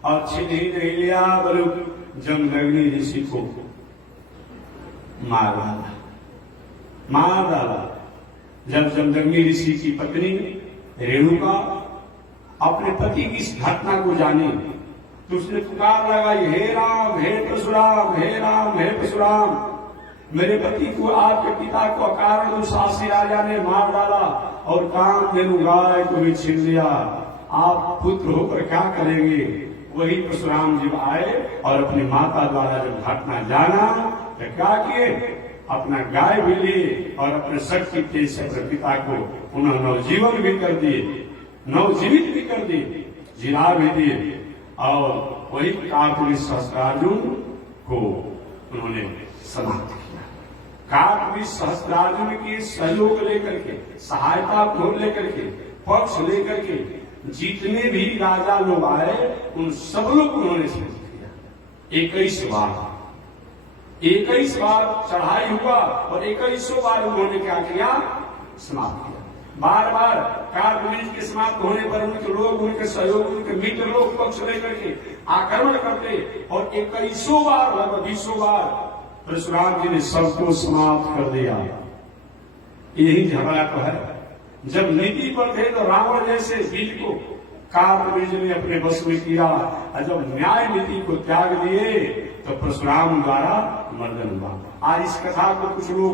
और छीन ही नहीं लिया, बल्कि जमदग्नि ऋषि को मार डाला। जब जमदग्नि ऋषि की पत्नी रेणुका अपने पति की इस घटना को जानी तो उसने पुकार लगाई, हे राम हे परशुराम, हे राम हे परशुराम, मेरे पति को आपके पिता को अकारण उस सासी राजा ने मार डाला और कामधेनु गाय को भी छीन लिया। आप पुत्र होकर क्या करेंगे? वही परशुराम जी आए और अपनी माता द्वारा जब घटना जाना तो क्या किए, अपना गाय भी लिए और अपने शक्ति तेज से अपने पिता को उन्होंने नवजीवन भी कर दिए, नवजीवित भी कर दिए, जिला भी दिए और वही कार्तवीर्य सहस्त्रार्जुन को उन्होंने समाप्त किया। कार्तवीर्य सहस्त्रार्जुन के सहयोग लेकर के, सहायता को लेकर के, पक्ष लेकर के जितने भी राजा लोग आए उन सब लोग उन्होंने समाप्त किया। 21 बार चढ़ाई हुआ और 21 बार उन्होंने क्या किया, समाप्त किया। बार बार कार्तवीर्य के समाप्त होने पर उनके लोग, उनके सहयोग, उनके मित्र लोग पक्ष लेकर के आक्रमण करते और 21 बार, लगभग 20 बार परशुराम जी ने सबको समाप्त कर दिया। यही झगड़ा तो है। जब नीति पर थे तो रावण जैसे बीज को कार्तवीर्य ने अपने बस में किया और जब न्याय नीति को त्याग दिए तो परशुराम द्वारा मर्दन हुआ। आज इस कथा को कुछ लोग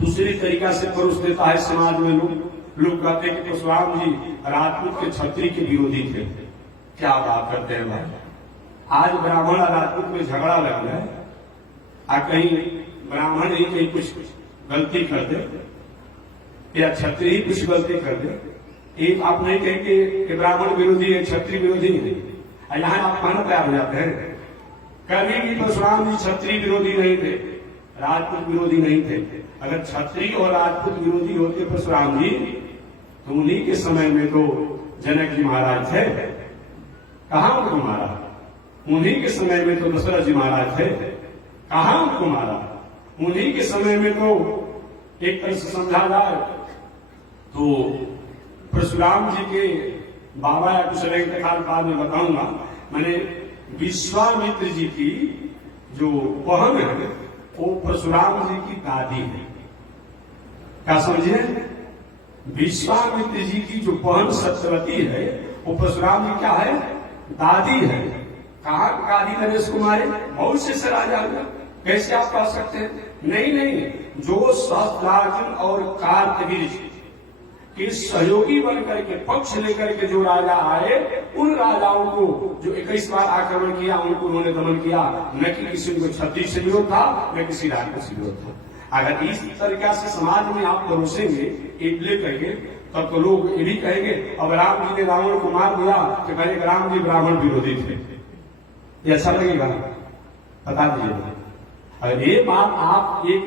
दूसरी तरीका से परोस देता है समाज में। लोग कहते हैं कि परशुराम जी राजपूत के क्षत्रिय के विरोधी थे। क्या बात करते हैं भाई? आज ब्राह्मण और राजपूत में झगड़ा लग गया है। कहीं ब्राह्मण ही कहीं कुछ गलती कर दे या क्षत्रिय ही कुछ गलती कर दे, एक आप नहीं कहेंगे कि ब्राह्मण विरोधी है, क्षत्रिय विरोधी नहीं। यहाँ आप मानना तैयार हो जाते हैं। कभी भी परशुराम जी क्षत्रिय विरोधी नहीं थे, राजपूत विरोधी नहीं थे। अगर क्षत्रिय और राजपूत विरोधी होते परशुराम जी तो उन्हीं के समय में तो जनक जी महाराज थे। कहां उनको मारा? उन्हीं के समय में तो दशरथ जी महाराज थे। कहां उनको मारा? उन्हीं के समय में तो एक तरह से समझा जाए तो परशुराम जी के बाबा या कुछ कथा बाद में बताऊंगा। मैंने विश्वामित्र जी की जो बहन है वो परशुराम जी की दादी है। क्या समझे? विश्वामित्र जी की जो बहन सत्यवती है वो परशुराम जी क्या है? दादी है। कहा दादी नरेश कुमारी? बहुत से राजा हुआ। कैसे आप कह सकते हैं? नहीं, जो सहस्त्रार्जुन और कार्तवीर्य के सहयोगी बनकर के, पक्ष लेकर के जो राजा आए उन राजाओं को जो 21 बार आक्रमण किया उनको उन्होंने दमन किया। न कि किसी को क्षत्रिय से विरोध था, न किसी राजपूत से विरोध था। अगर इस तरीका से समाज में आप परोसेंगे, एक लेकर के, तब तो लोग ये भी कहेंगे अब राम जी ने रावण को मार दिया तो कहेंगे राम जी ब्राह्मण विरोधी थे। ये अच्छा लगेगा? बता दीजिए। अगर ये बात आप एक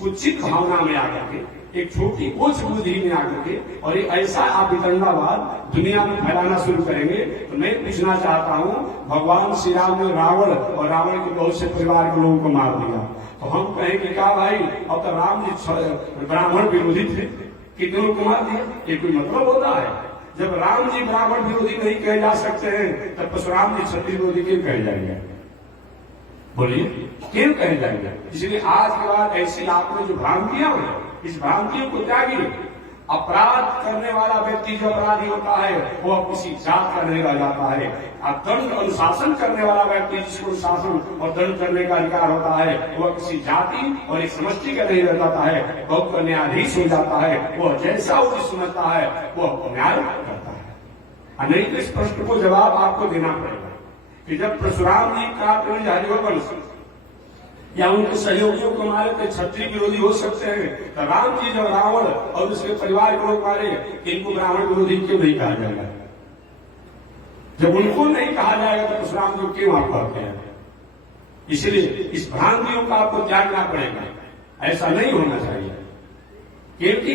कुचित भावना में आकर के, एक छोटी कोच बुद्धि में आकर के और एक ऐसा आप वितंडावाद दुनिया में फैलाना शुरू करेंगे तो मैं पूछना चाहता हूँ, भगवान श्री राम ने रावण और रावण के बहुत से परिवार के लोगों को मार दिया तो हम कहेंगे क्या भाई अब तो राम जी ब्राह्मण विरोधी थे, कितने लोग को मार दिया? ये कोई मतलब होता है? जब राम जी ब्राह्मण विरोधी नहीं कहे जा सकते हैं तब परशुराम जी क्षत्रिय विरोधी क्यों कहे जाएंगे? बोलिए, क्यों कहे जाएंगे? इसलिए आज के बाद ऐसी आपने जो भ्रांतियां हैं, इस भ्रांतियों को त्यागिए। अपराध करने वाला व्यक्ति जो अपराधी होता है वो अब किसी जात का नहीं रह जाता है। अब दंड अनुशासन करने वाला व्यक्ति जिसको शासन और दंड करने का अधिकार होता है वह किसी जाति और एक समष्टि का नहीं रह जाता है, बहुत का न्यायाधीश हो जाता है। वह जैसा उसे समझता है वह न्याय करता है। नहीं तो इस प्रश्न को जवाब आपको देना पड़ेगा कि जब परशुराम जी कार्तवीर्य हरिवंश या उनके सहयोगियों को मारे तो क्षत्रिय विरोधी हो सकते हैं, तो राम जी जब रावण और उसके परिवार को लोग मारे इनको ब्राह्मण विरोधी क्यों नहीं कहा जाएगा? जब उनको नहीं कहा जाएगा तो परशुराम जी क्यों आप कहते हैं? इसलिए इस भ्रांतियों का आपको त्यागना पड़ेगा। ऐसा नहीं होना चाहिए, क्योंकि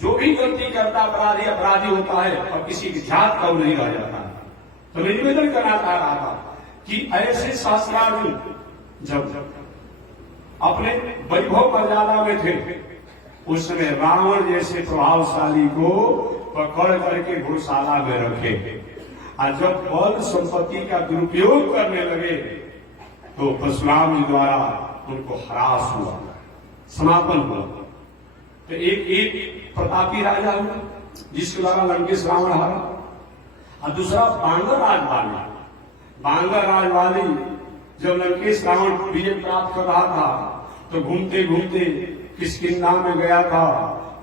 जो भी गलती करता अपराधी अपराधी होता है और किसी की जात का नहीं रह जाता। तो मैं निवेदन करना चाह रहा था कि ऐसे शास्त्रार्जुन जब अपने वैभव मर्यादा में थे उस समय रावण जैसे प्रभावशाली को पकड़ करके घोषाला में रखे और जब बल संपत्ति का दुरुपयोग करने लगे तो परशुराम जी द्वारा उनको ह्रास हुआ, समापन हुआ। तो एक प्रतापी राजा हुआ जिसके द्वारा लंकेश रावण हारा, और दूसरा बांगर राजवाली। बांगर राजवाली जब लंकेश रावण विजय प्राप्त कर रहा था तो घूमते घूमते किष्किंधा में गया था।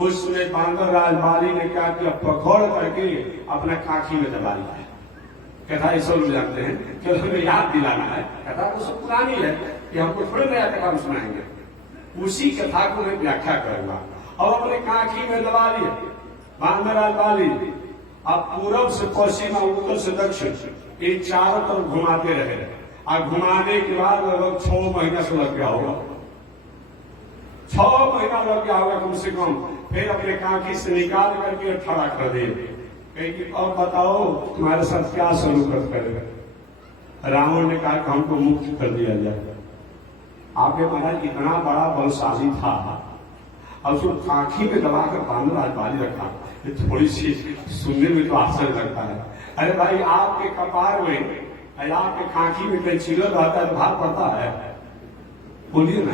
उस समय बांगर राजवाली ने क्या किया, पकड़ करके अपना काखी में दबा लिया। कथा ये सब लोग जानते हैं, क्यों हमें याद दिलाना है। कथा तो सब पुरानी है कि हमको थोड़े नया कथा सुनाएंगे। उसी कथा को मैं व्याख्या करूंगा। और अपने काखी में दबा लिया बांगर राजवाली। अब पूरब से पश्चिम और उत्तर से दक्षिण ये चारों तरफ घुमाते रहे, और घुमाने के बाद लगभग 6 महीना से लग गया होगा, 6 महीना लग गया होगा कम से कम। फिर अपने कांखी से निकाल करके खड़ा कर दे, कहेगी और बताओ तुम्हारे साथ क्या सलूकत करेगा। रावण ने कहा कि हमको मुक्त कर दिया जाए। आपके महाराज इतना बड़ा बलशाली था और उसको कांखी में दबाकर बांगर राजवाली रखा। थोड़ी सी सुनने में तो आश्चर्य लगता है। अरे भाई आपके कपार में, आपके कांखी में कहीं छिलर रहता है तो भार पड़ता है, बोलिए ना।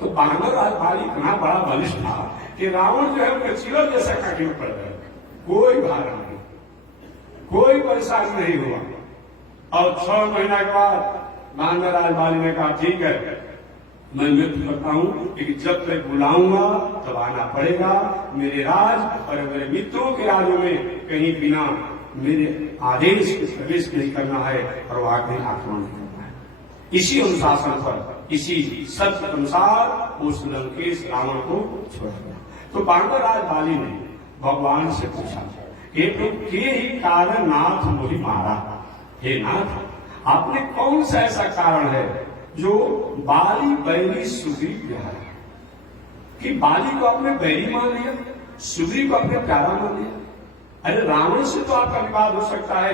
तो बांगर राजवाली इतना बड़ा बलिष्ठ था कि रावण जो है उनके चिलर जैसा कांखी में पड़ गया, कोई भार नहीं, कोई परेशानी नहीं हुआ। और 6 महीना के बाद बांगर राजवाली ने कहा ठीक है मैं नृत्य करता हूं, लेकिन जब तक बुलाऊंगा तब आना पड़ेगा। मेरे राज और मेरे मित्रों के राज्यों में कहीं बिना मेरे आदेश के प्रवेश नहीं करना है और वहां कहीं आक्रमण नहीं करना है। इसी अनुशासन पर, इसी सत्य अनुसार उस लंकेश रावण को छोड़ दिया। तो बांगर राजवाली ने भगवान से पूछा कि के ही कारण नाथ मुझे मारा। हे नाथ, आपने कौन सा ऐसा कारण है जो बाली बैरी सुग्रीव है कि बाली को अपने बैरी मान लिया, सुग्रीव को अपने प्यारा मान लिया। अरे रावण से तो आपका विवाद हो सकता है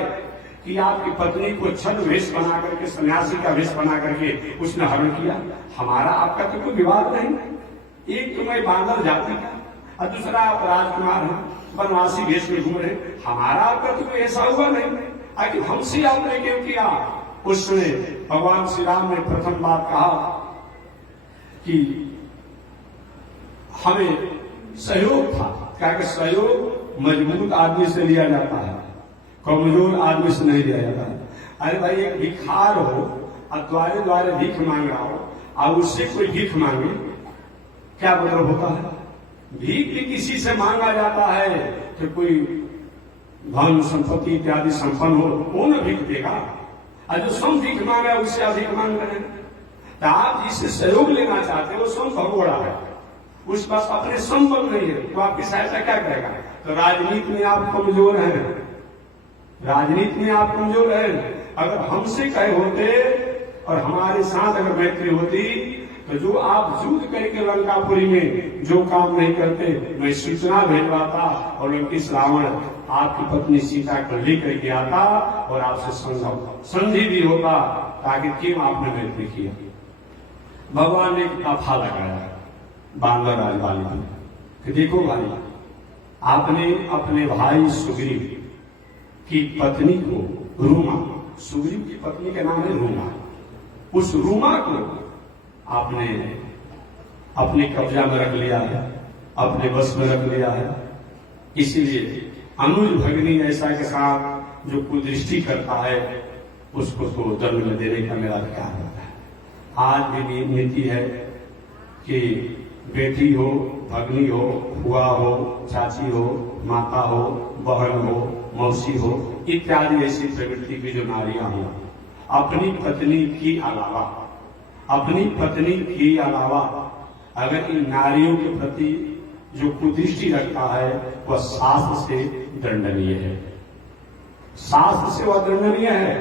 कि आपकी पत्नी को छद्म वेश बना करके, सन्यासी का वेश बना करके उसने हरण किया। हमारा आपका तो कोई विवाद नहीं। एक तुम्हें बांगर जाति का और दूसरा आप राजकुमार हैं, वनवासी वेश में घूम रहे। हमारा आपका तो कोई ऐसा हुआ नहीं। आखिर हमसे आपने क्यों किया। उसने भगवान श्री राम ने प्रथम बात कहा कि हमें सहयोग था, क्या कि सहयोग मजबूत आदमी से लिया जाता है, कमजोर आदमी से नहीं लिया जाता है। अरे भाई एक भिखार हो और द्वारे द्वारे भीख मांग रहा हो और उससे कोई भीख मांगे, क्या मतलब होता है। भीख भी किसी से मांगा जाता है कि कोई धन संपत्ति इत्यादि संपन्न हो, वो न भीख देगा। और जो सम भीख मांगा उससे अधिक मांग रहे हैं। तो आप जिससे सहयोग लेना चाहते हो सम भगोड़ा है, उस पास अपने संबल नहीं है, तो आपकी सहायता क्या करेगा। तो राजनीति में आप कमजोर हैं, राजनीति में आप कमजोर हैं। अगर हमसे कहे होते और हमारे साथ अगर मैत्री होती तो जो आप युद्ध करके लंकापुरी में जो काम नहीं करते, मैं सूचना भेजवाता और लंकेश रावण आपकी पत्नी सीता को लेकर के आता और आपसे संधि भी होता, ताकि क्यों आपने मैत्री किया। भगवान ने एक दफा लगाया बांगर राजवाली में कि देखो भाई, आपने अपने भाई सुग्रीव की पत्नी को, रूमा, सुग्रीव की पत्नी का नाम है रूमा, उस रूमा को आपने अपने कब्जा में रख लिया है, अपने बस में रख लिया है। इसलिए अनुज भगनी ऐसा के साथ जो कुदृष्टि करता है उसको तो दंड में देने का मेरा अधिकार होता है। आज भी नीति है कि बेटी हो, भगनी हो, हुआ हो, चाची हो, माता हो, बहन हो, मौसी हो, इत्यादि ऐसी प्रवृत्ति की जो नारियां हो, अपनी पत्नी की अलावा अगर इन नारियों के प्रति जो कुदृष्टि रखता है वह शास्त्र से दंडनीय है, शास्त्र से वह दंडनीय है।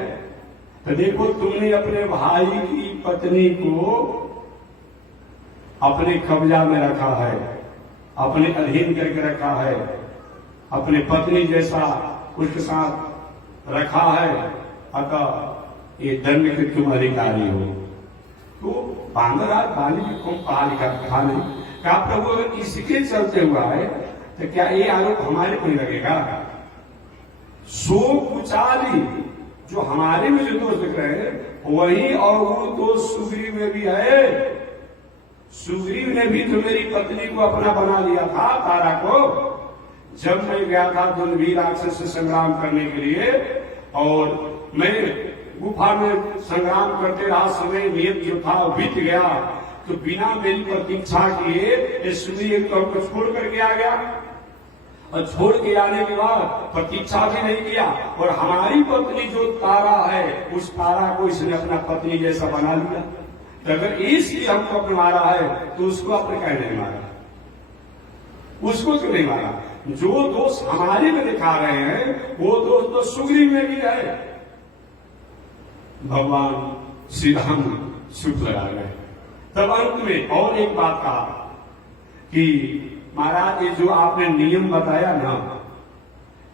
तो देखो, तुमने अपने भाई की पत्नी को अपने कब्जा में रखा है, अपने अधीन करके रखा है, अपने पत्नी जैसा उसके साथ रखा है, अतः ये दंड के तुम अधिकारी हो। तो बांगर राजवाली को पढ़ा लिखा था नहीं, क्या प्रभु अगर इसके चलते हुआ है तो क्या ये आरोप हमारे को नहीं लगेगा। सो कुचाली जो हमारे में जो दोष दिख रहे हैं वही और वो दोष सुग्रीव में भी है। सुग्रीव ने भी तो मेरी पत्नी को अपना बना लिया था, तारा को। जब मैं गया था दुंदुभी राक्षस से संग्राम करने के लिए और मैं गुफा में संग्राम करते रहा, समय नियत जो था वो बीत गया, तो बिना मेरी प्रतीक्षा किए सुग्रीव तो हमको छोड़ करके आ गया और छोड़ के आने के बाद प्रतीक्षा भी नहीं किया और हमारी पत्नी जो तारा है उस तारा को इसने अपना पत्नी जैसा बना लिया। तो अगर इसलिए हमको अपने मारा है तो उसको अपने कह नहीं मारा, उसको क्यों नहीं मारा? जो दोष हमारे में दिखा रहे हैं वो दोष तो सुग्रीव में भी है। भगवान श्री राम चुप लगा गए। तब अंत में और एक बात कहा कि महाराज ये जो आपने नियम बताया ना,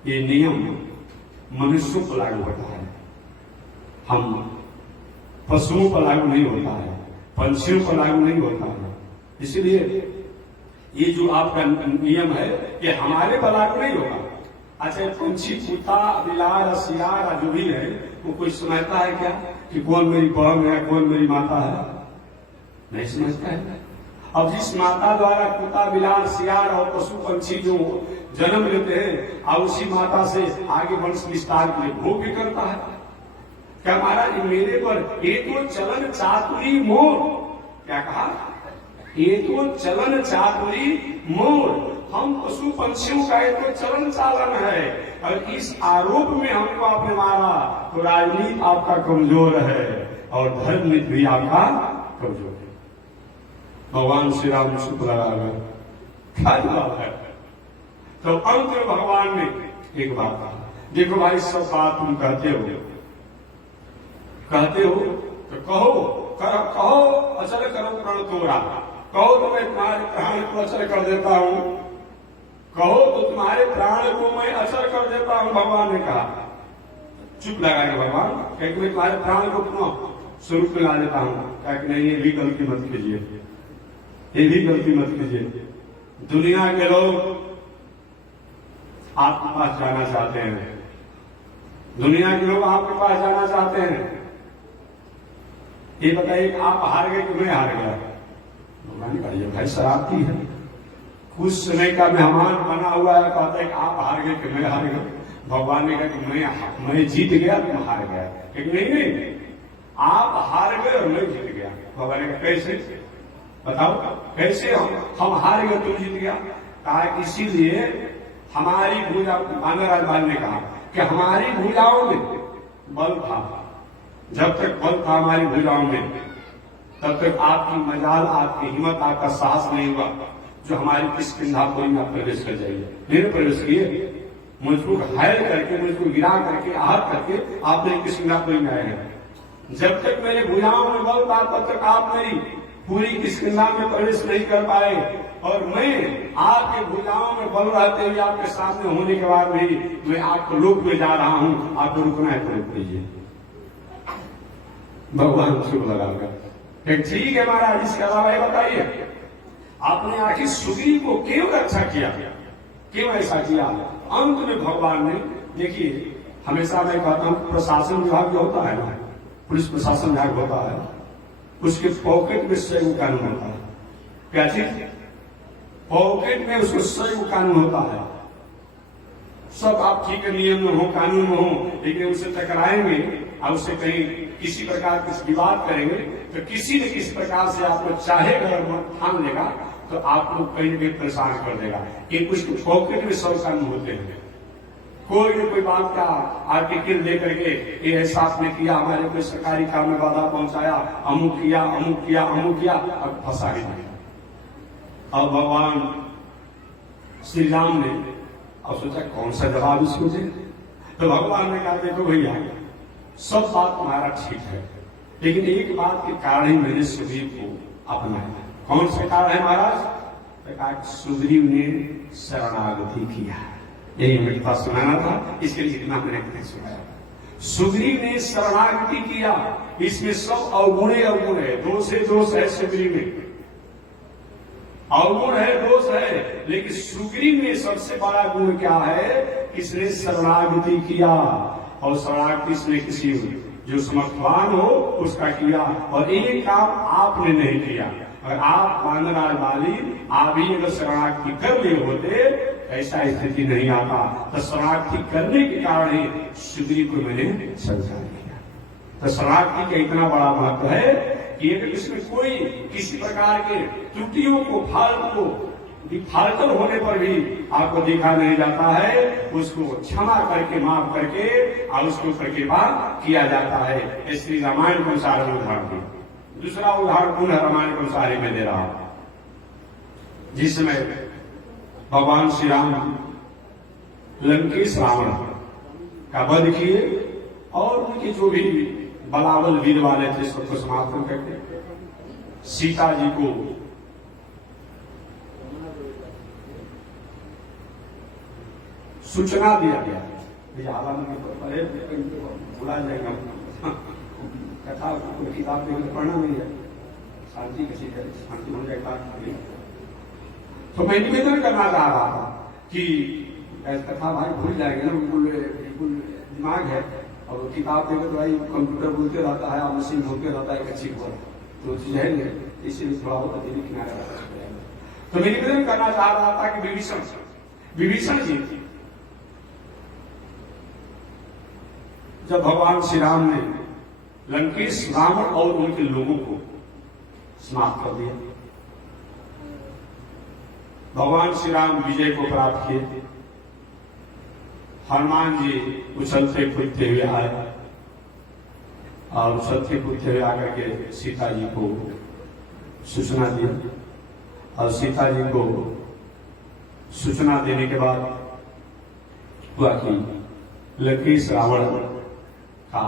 ये नियम मनुष्यों पर लागू होता है, हम पशुओं पर लागू नहीं होता है, पंछियों पर लागू नहीं होता है। इसलिए ये जो आपका नियम है ये हमारे पर लागू नहीं होगा। अच्छा, पंछी, कुत्ता, बिलार, सियार जो भी है वो कोई समझता है क्या कि कौन मेरी बहन है, कौन मेरी माता है? नहीं समझता है। अब जिस माता द्वारा कुत्ता, बिलार, सियार और पशु पंछी जो जन्म लेते हैं और उसी माता से आगे वंश विस्तार के लिए भोग भी करता है। क्या महाराज मेरे पर ये तो चलन चातुरी मोर, क्या कहा? ये तो चलन चातुरी मोर, हम पशु पंछियों का ये तो चलन चालन है और इस आरोप में हमको आपने मारा तो राजनीति आपका कमजोर है और धर्म नीति भी आपका कमजोर है। भगवान श्री राम चुप लगा गए। क्या जवाब है? तो अंत में भगवान ने एक बात कहा, देखो भाई सब बात तुम कहते हो तो कहो अचल करो प्रण तोरा, कहो तो मैं तुम्हारे प्राण को अचल कर देता हूं, कहो तो तुम्हारे प्राण को मैं अचल कर देता हूं। भगवान ने कहा। चुप लगाएगा भगवान, कह मैं तुम्हारे प्राण को पुनः स्वरूप में ला देता हूं। क्या नहीं, ये भी गलती मत कीजिए, ये भी गलती मत कीजिए। दुनिया के लोग आपके पास जाना चाहते हैं, दुनिया के लोग आपके पास जाना चाहते हैं। ये बताइए आप हार गए कि मैं हार गया? भगवान ने कहा भाई शरारती है, कुछ समय का मेहमान बना हुआ है, कहता है कि आप हार गए कि मैं हार गया। भगवान ने कहा कि मैं जीत गया, तुम हार गया। नहीं, आप हार गए और मैं जीत गया। भगवान ने कहा कैसे बताओ, कैसे हम हार गए तुम जीत गया? कहा इसीलिए हमारी भुजा, वानर ने कहा कि हमारी भुजाओं में बल था, जब तक बल था हमारी भुजाओं में तब तक आपकी मजाल, आपकी हिम्मत, आपका साहस नहीं हुआ जो हमारी किष्किंधापुरी में प्रवेश कर जाइए। नहीं प्रवेश किए, मुझको घायल करके, मुझको गिरा करके, आहत करके आपने किष्किंधापुरी में आए हैं। जब तक मेरे भुजाओं में बल था तब तक आप मेरी पूरी किष्किंधा में प्रवेश नहीं कर पाए और मैं आपके भुजाओं में बल रहते हुए आपके सामने होने के बाद भी मैं आपको लोक में जा रहा हूं, आपको रुकना है तो रुक लीजिए। भगवान चुप लगाकर ठीक है महाराज, इसके अलावा ये बताइए आपने आखिर सुग्रीव को क्यों रक्षा किया, क्यों ऐसा किया? अंत में भगवान ने, देखिए हमेशा मैं कहता हूं प्रशासन विभाग जो होता है ना, पुलिस प्रशासन विभाग होता है, उसके पॉकेट में 100 कानून होता है। क्या चीज? पॉकेट में उसको 100 कानून होता है। सब आप ठीक है नियम में हो, कानून में हो, लेकिन उसे टकराएंगे और उससे कहीं किसी प्रकार की विवाद करेंगे तो किसी न किसी प्रकार से आपको चाहे अगर ठान लेगा तो आपको कहीं न कहीं परेशान कर देगा। कि कुछ पॉकेट में 100 कानून होते हैं, कोई न कोई बात का आर्टिकल लेकर के ये ऐसा आपने किया, हमारे कोई सरकारी काम में बाधा पहुंचाया, अमुक किया, अमुक किया, अमुक किया, अब फंसा ही नहीं। अब भगवान श्री राम ने अब सोचा कौन सा जवाब इसको दे, तो भगवान ने कहा देखो भैया सब बात तुम्हारा ठीक है, लेकिन एक बात के कारण ही मैंने सुग्रीव को अपनाया। कौन सा कारण है महाराज? सुग्रीव ने शरणागति किया। यही मेरे पास सुनाना था, इसके लिए इतना मैंने सुनाया। सुग्रीव ने शरणागति किया, इसमें सब अवगुणे अवगुण है, दोष है, दोष है सुग्रीव में, अवगुण है, दोष है, लेकिन सुग्रीव में सबसे बड़ा गुण क्या है? इसने शरणागति किया। और शरणार्थी ने किसी जो समर्थवान हो उसका किया, और एक काम आपने नहीं किया। और आप बांदरराज वाली आप ही अगर शरणार्थी कर लिए होते, ऐसा स्थिति नहीं आता। तो शरणार्थी करने के कारण ही सुग्रीव को मैंने संसार किया। तो शरणार्थी का इतना बड़ा महत्व है कि अगर इसमें कोई किसी प्रकार के त्रुटियों को फाल्ट को फाल्टर होने पर भी आपको देखा नहीं जाता है, उसको क्षमा करके माफ करके और उसके ऊपर कृपा किया जाता है। श्री रामायण के अनुसार उदाहरण दिया। दूसरा उदाहरण पुनः रामायण के अनुसार में दे रहा हूं, जिसमें भगवान श्री राम लंकेश रावण का वध किए और उनके जो भी बलावल वीर वाले थे सबको समाप्त करके सीता जी को सूचना दिया गया। बुला जाएगा कथा किताब में पढ़ना नहीं है, शांति कैसी शांति हो जाए। तो मैं निवेदन करना चाह रहा था कि कथा भाई भूल जाएंगे ना, बिल्कुल दिमाग है और किताब देखे तो भाई कंप्यूटर बोलते रहता है और मशीन बोलते रहता है, अच्छी बोल तो चीज है नहीं, इसीलिए थोड़ा बहुत दिल्ली किनारे रहता है। तो मैं निवेदन करना चाह रहा था कि विभीषण जी जब भगवान श्री राम ने लंकेश रावण और उनके लोगों को समाप्त कर दिया, भगवान श्री राम विजय को प्राप्त किए। हनुमान जी उछलते कूदते हुए आए और उछलते कूदते हुए आकर के सीता जी को सूचना दी, और सीता जी को सूचना देने के बाद हुआ कि लंकेश रावण का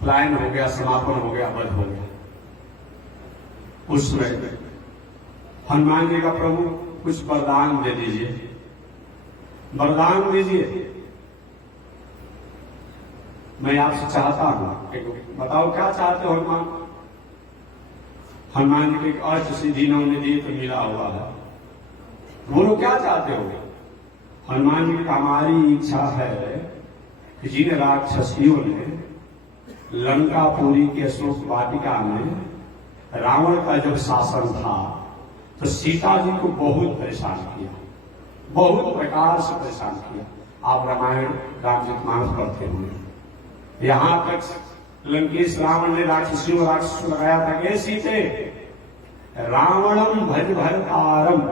पलायन हो गया, समापन हो गया, वध हो गया। उसमें हनुमान जी का प्रभु कुछ वरदान दे दीजिए, वरदान दीजिए। मैं आपसे चाहता हूं, बताओ क्या चाहते हो हनुमान? हनुमान जी के अर्थ सिद्धि ने दिए तो मिला हुआ है, बोलो क्या चाहते हो? हनुमान जी की हमारी इच्छा है कि जिन राक्षसियों ने लंकापुरी के अशोक वाटिका में रावण का जब शासन था तो सीता जी को बहुत परेशान किया, बहुत प्रकार से परेशान किया। आप रामायण रामचरितमानस पढ़ते होंगे, यहां तक लंकेश रावण ने राक्षस लगाया था कि सीते रावणम भज भरतारम,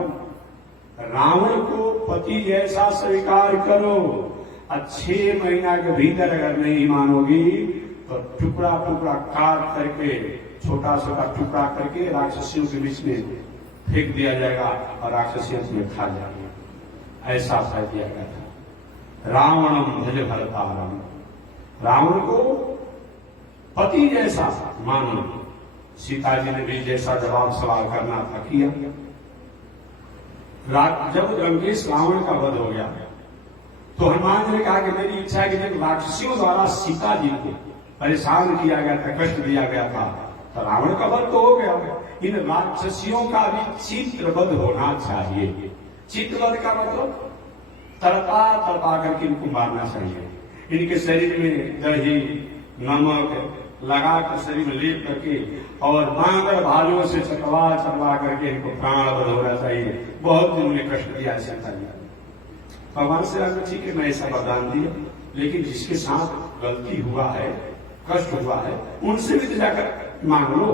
रावण को पति जैसा स्वीकार करो, 6 महीना के भीतर अगर नहीं मानोगी तो टुकड़ा टुकड़ा काट करके छोटा छोटा टुकड़ा करके राक्षसियों के बीच में फेंक दिया जाएगा और राक्षसियों में खा जाएंगे। ऐसा कह दिया गया था। रावणम भज भरतारम, रावण को पति जैसा मानो। सीता जी ने भी जैसा जवाब सवाल करना था किया। जब लंकेश रावण का वध हो गया तो हनुमान जी ने कहा कि मेरी इच्छा है कि जब राक्षसियों द्वारा सीता जी को परेशान किया गया था, कष्ट दिया गया था, तो रावण का वध तो हो गया, इन राक्षसियों का भी चित्रवध होना चाहिए। चित्रवध का मतलब तड़पा तड़पा करके इनको मारना चाहिए, इनके शरीर में दही नमक लगा कर शरीर में लेप करके और बांदर भालुओं से चटवा चटवा करके इनको प्राणवध होना चाहिए। बहुत दिन उन्हें कष्ट दिया सीता जी। भगवान श्री राम ने ठीक है मैं ऐसा वरदान दिया, लेकिन जिसके साथ गलती हुआ है, कष्ट हुआ है, उनसे भी तो जाकर मांग लो,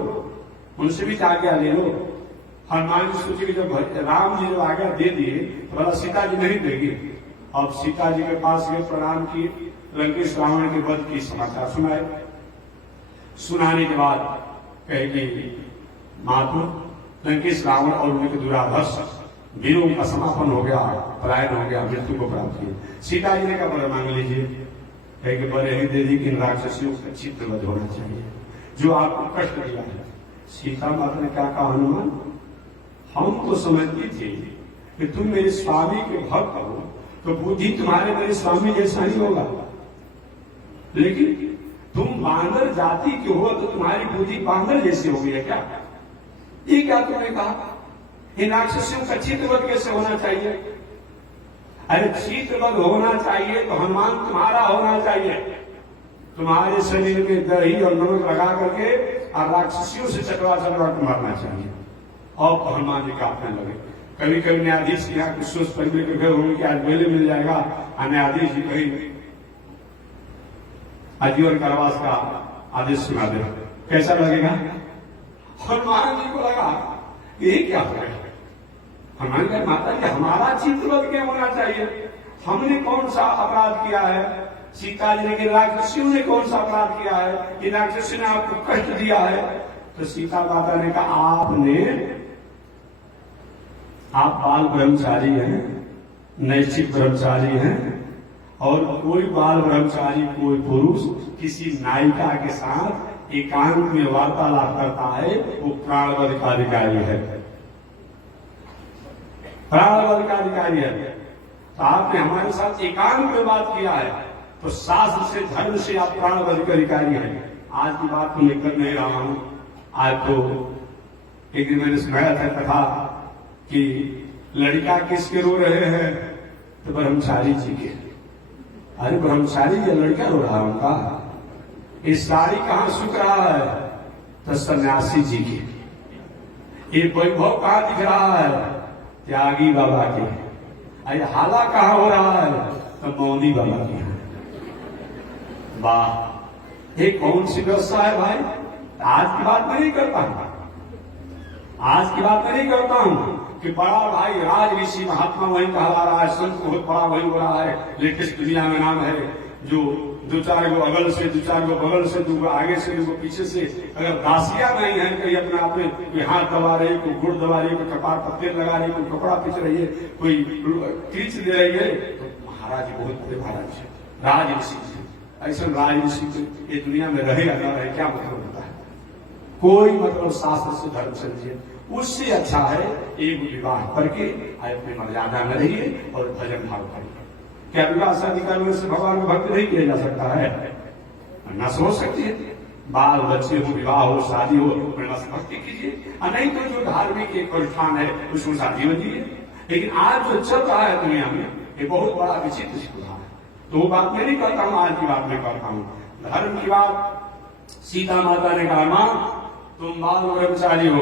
उनसे भी आज्ञा ले लो। हनुमान जी सोचे कि जब राम जी जो आज्ञा दे दिए तो बोला सीता जी नहीं देगी। अब सीता जी के पास गए, प्रणाम किए, लंकेश रावण के वध की समाचार सुनाए। सुनाने के बाद कहेगी मातु लंकेश रावण और उनके दुराधर्ष वीरों का समापन हो गया, पलायन हो गया, मृत्यु को प्राप्त किया। सीता जी ने कहा बर मांग लीजिए, कहे बड़े ही दे दी कि इन राक्षसियों का चित्रवध होना चाहिए जो आपको कष्ट दिया है। सीता माता ने क्या कहा, हनुमान हम तो समझती थी कि तुम मेरे स्वामी के भक्त हो तो बुद्धि तुम्हारे मेरे स्वामी जैसा ही होगा, लेकिन तुम बांदर जाति के हो तो तुम्हारी बुद्धि बांदर जैसी हो गई है क्या? ये क्या तुमने कहा? इन राक्षसियों का चित्रवध कैसे होना चाहिए? अरे चित्रवध होना चाहिए तो हनुमान तुम्हारा होना चाहिए। तुम्हारे शरीर में दही और नमक लगा करके और राक्षसियों से चटवा चटवा के मारना चाहिए और हनुमान जी काटने लगे। कभी कभी न्यायाधीश के यहाँ कुछ सोच परिवार के घर उनके आज मेले मिल जाएगा और न्यायाधीश जी कहीं आजीवन कारावास का आदेश सुना दे, कैसा लगेगा? हनुमान जी को लगा ये क्या हो गया। हनुमान जी माता जी हमारा चित्रवध क्या होना चाहिए? हमने कौन सा अपराध किया है? सीता जी ने राक्षसियों ने कौन सा अपराध किया है कि राक्षसी ने आपको कष्ट दिया है? तो सीता माता ने कहा आप बाल ब्रह्मचारी हैं, नैतिक ब्रह्मचारी हैं, और कोई बाल ब्रह्मचारी कोई पुरुष किसी नायिका के साथ एकांत में वार्तालाप करता है वो प्राणवध का अधिकारी है, प्राणवध का अधिकारी है। तो आपने हमारे साथ एकांत में बात किया है तो शास्त्र से धर्म से आप प्राणवध के अधिकारी हैं। आज की बात तो मैं कर नहीं रहा हूं। आज तो एक दिन मैंने सुनाया था कथा कि लड़का किसके रो रहे हैं? तो ब्रह्मचारी जी के। अरे ब्रह्मचारी या लड़का रो रहा है उनका? इस साड़ी कहां सूख रहा है? तो सन्यासी जी के। ये वैभव कहां दिख रहा है? त्यागी बाबा के। अरे हाला कहां हो रहा है? तो मौनी बाबा के। वाह, ये कौन सी व्यवस्था है भाई? आज की बात मैं नहीं करता हूं, आज की बात मैं नहीं करता हूं कि बड़ा भाई राज ऋषि महात्मा वही कहला रहा है, संत बहुत बड़ा वही हो रहा है। लेटेस्ट दुनिया में नाम है जो दो चार गो अगल से, दो चार गो बगल से, दो आगे से, दो पीछे से, अगर दासियां नहीं है कहीं अपने आप में कोई हाथ दबा रही, कोई गुड़ दबा रही, कोई कपार पर तेल लगा रही, कोई कपड़ा पीछ रही है, कोई क्रीच दे रही है, तो महाराज बहुत बड़े महाराज है, राज ऋषि। ऐसा राज ऋषि ये दुनिया में रहे या न रहे क्या मतलब होता है? कोई मतलब शास्त्र से धर्म से नहीं। उससे अच्छा है एक विवाह करके अपनी मर्यादा में रहिए और भजन भाव करिए। क्या विवाह शादी करने से भगवान को भक्त नहीं किया जा सकता है? न हो सकती है। बाल बच्चे हो, विवाह हो, शादी हो, भक्ति कीजिए, और नहीं तो जो धार्मिक एक अनुष्ठान है उसमें शादी बनिए। लेकिन आज जो चल रहा है दुनिया में ये बहुत बड़ा विचित्र सुधार है। तो वो बात मैं नहीं करता हूँ, आज की बात मैं करता हूँ धर्म की बात। सीता माता ने कहा मां तुम बाल ब्रह्मचारी हो,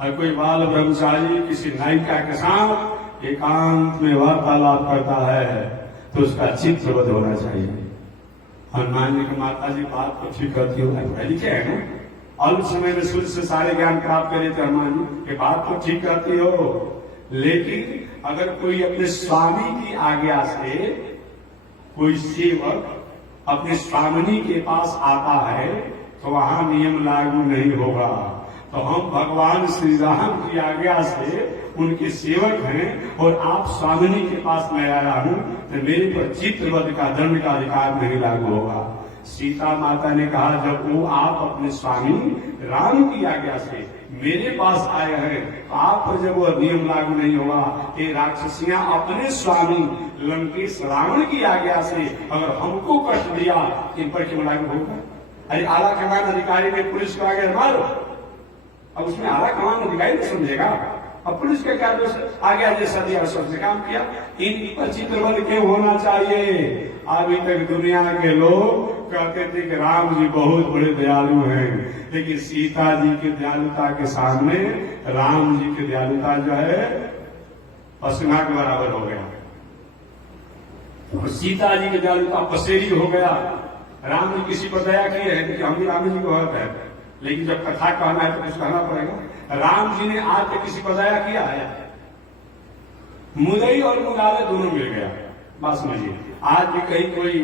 और कोई बाल ब्रह्मचारी किसी नायिका के साथ एकांत में वार्तालाप करता है तो उसका चित्रवध होना चाहिए। हनुमान जी की माता जी बात को ठीक करती हो, लिखे है ना, अल्प समय में सूर्य से सारे ज्ञान प्राप्त करे थे हनुमान जी के, बात को ठीक करती हो। लेकिन अगर कोई अपने स्वामी की आज्ञा से कोई सेवक अपने स्वामिनी के पास आता है तो वहां नियम लागू नहीं होगा। तो हम भगवान श्री राम की आज्ञा से उनके सेवक हैं और आप स्वामिनी के पास मैं आया हूं तो मेरे पर चित्रवध का दंड का अधिकार नहीं लागू होगा। सीता माता ने कहा जब वो आप अपने स्वामी राम की आज्ञा से मेरे पास आए हैं तो आप पर जब वो नियम लागू नहीं होगा। ये राक्षसियां अपने स्वामी लंकेश रावण की आज्ञा से अगर हमको कष्ट दिया इन पर क्यों लागू होगा? अरे आला कमान अधिकारी ने पुलिस को आगे मारो, अब उसमें आला कमान अधिकारी नहीं समझेगा। अब पुलिस का क्या दोष? आगे जैसा दिया सबने काम किया। इन पर चित्रवध क्यों होना चाहिए? अभी तक दुनिया के लोग कहते थे कि राम जी बहुत बड़े दयालु हैं, लेकिन सीता जी की दयालुता के सामने राम जी की दयालुता जो है पसना के बराबर हो गया, और सीता जी की दयालुता पसेरी हो गया। राम जी किसी पर दया किए हैं क्योंकि हम भी राम जी को भक्त है, लेकिन जब कथा कहना है तो कुछ कहना पड़ेगा। राम जी ने आज तक किसी पर दया किया है? मुदई और मुगाले दोनों मिल गया। बात समझिए, आज भी कहीं कोई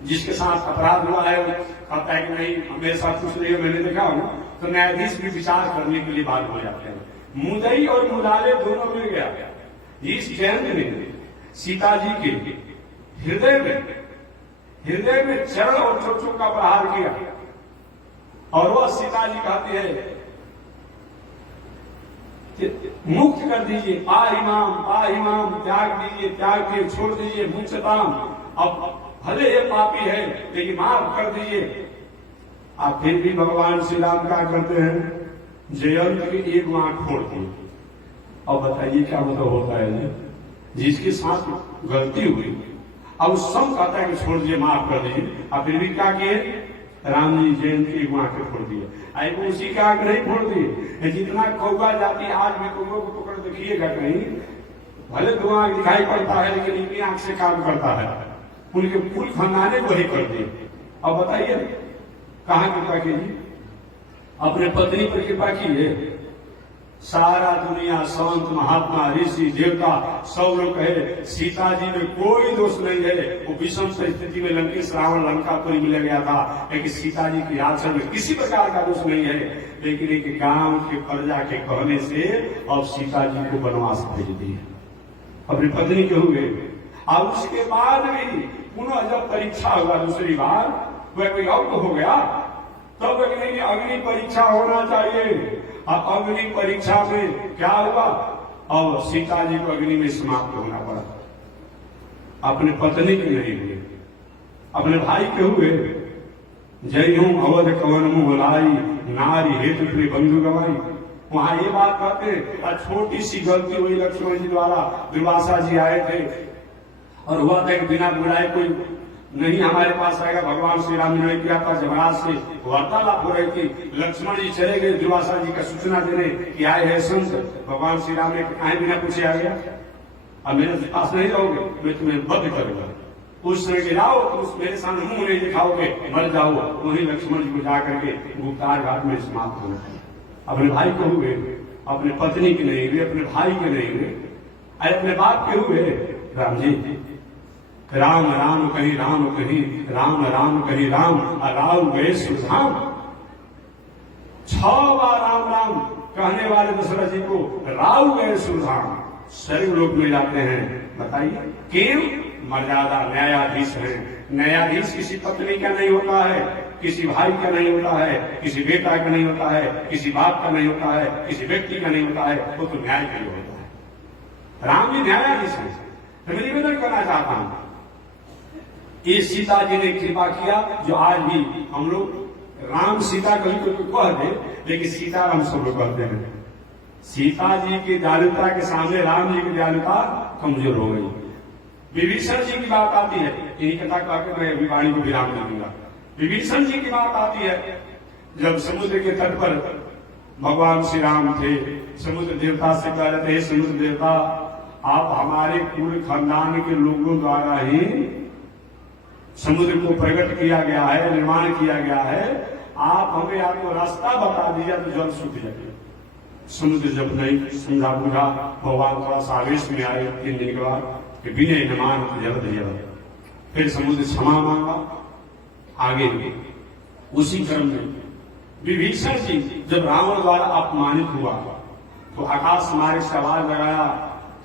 जिसके साथ अपराध हुआ है कहता है कि नहीं मेरे साथ कुछ नहीं है, मैंने देखा हो, तो न्यायाधीश भी विचार करने के लिए बात हो जाते हैं। मुदई और मुगाले दोनों मिल गया। इस जयंत ने सीता जी के हृदय में चरण और चोटों का प्रहार किया, और वह सीता जी कहती है मुक्त कर दीजिए, पाहिमाम त्याग दीजिए, त्याग के छोड़ दीजिए, मुचताम अब भले ये पापी है लेकिन माफ कर दीजिए। आप फिर भी भगवान श्री राम क्या करते हैं? जयंत की एक आंख फोड़ दी और बताइए क्या मतलब होता है जी? जिसके साथ गलती हुई अब सब कहता है कि छोड़ दिए, माफ कर दीजिए, अब फिर भी क्या किए? राम जी जयंती वहां के छोड़ दिए, आई वो उसी का आग नहीं छोड़ दिए। जितना कौआ जाती आज में कौआ को पकड़ देखिएगा कहीं, भले दो आंख दिखाई पड़ता है लेकिन इनकी आंख से काम करता है, उनके पूल खानदाने को ही कर दिए। अब बताइए कहां कृपा कीजिए? अपने पत्नी पर कृपा कीजिए। सारा दुनिया संत महात्मा ऋषि देवता सब लोग कहे सीता जी में कोई दोष नहीं है, वो विषम परिस्थिति में लंकेश रावण लंकापुरी में ले गया था, लेकिन सीता जी की आचरण में किसी प्रकार का दोष नहीं है। लेकिन एक गांव के प्रजा के कहने से अब सीता जी को वनवास भेज दिए अपनी पत्नी के हुए। और उसके बाद भी पुनः जब परीक्षा हुआ दूसरी बार, वह कोई और हो गया, तब अग्नि परीक्षा होना चाहिए। अब अग्नि परीक्षा में क्या हुआ? और सीता जी को अग्नि में समाप्त होना पड़ा। अपने पत्नी के नहीं हुए, अपने भाई के हुए। जय हूं अवध कवन मुंह लाई, नारी हेतु प्रिय बंधु गवाई। वहां ये बात कहते, छोटी सी गलती हुई लक्ष्मण जी द्वारा, दुर्वासा जी आए थे और हुआ था कि बिना बुलाए कोई नहीं हमारे पास आएगा। भगवान श्री राम ने किया था, जमराज से वार्तालाप हो रही थी, लक्ष्मण जी चले गए दुर्वासा जी का सूचना देने कि आए हैं संत। भगवान श्री राम ने आए बिना पूछे आ गया, अब मेरे पास नहीं रहोगे, मैं तुम्हें बंद करूंगा। उस समय के जाओ, तुम मेरे सामने मुंह नहीं दिखाओगे, मर जाओ। वही लक्ष्मण जी को जाकर के गुप्तार घाट में समाप्त होना। अपने भाई को हुए, अपने पत्नी के नहीं हुए, अपने भाई के नहीं हुए, अपने बाप के हुए। राम जी राम राम कहीं राम कहीं, राम राम कहीं राम, राम गए सुधाम। 6 बार राम राम कहने वाले दशरथ जी को राव गए सुधाम, स्वर्ग लोक में जाते हैं। बताइए क्यों? मर्यादा न्यायाधीश है। न्यायाधीश किसी पत्नी का नहीं होता है, किसी भाई का नहीं होता है, किसी बेटा का नहीं होता है, किसी बाप का नहीं होता है, किसी व्यक्ति का नहीं होता है, वो तो न्याय के लिए होता है। राम जी न्यायाधीश है। मैं निवेदन करना चाहता हूं, ये सीता जी ने कृपा किया जो आज भी हम लोग राम सीता कभी कोई कह दे, लेकिन सीताराम सब लोग कहते हैं। सीता जी की दयालुता के सामने राम जी की दयालुता कमजोर हो गई। विभीषण जी की बात आती है, यही कथा कहकर मैं अभी वाणी को विराम दे दूंगा। विभीषण जी की बात आती है, जब समुद्र के तट पर भगवान श्री राम थे, समुद्र देवता से कह रहे थे, समुद्र देवता आप हमारे पूरे खानदान के लोगों द्वारा ही समुद्र को प्रकट किया गया है, निर्माण किया गया है, आप हमें आपको रास्ता बता दिया तो जल सूख जाए। समुद्र जब नहीं समझा बुझा, भगवान थोड़ा सा आवेश में आए 3 दिन के बाद कि विनय नमान जल दिया। फिर समुद्र क्षमा मांगा। आगे उसी क्रम में विभीषण जी जब रावण द्वारा अपमानित हुआ तो आकाश मार्ग से आवाज लगाया,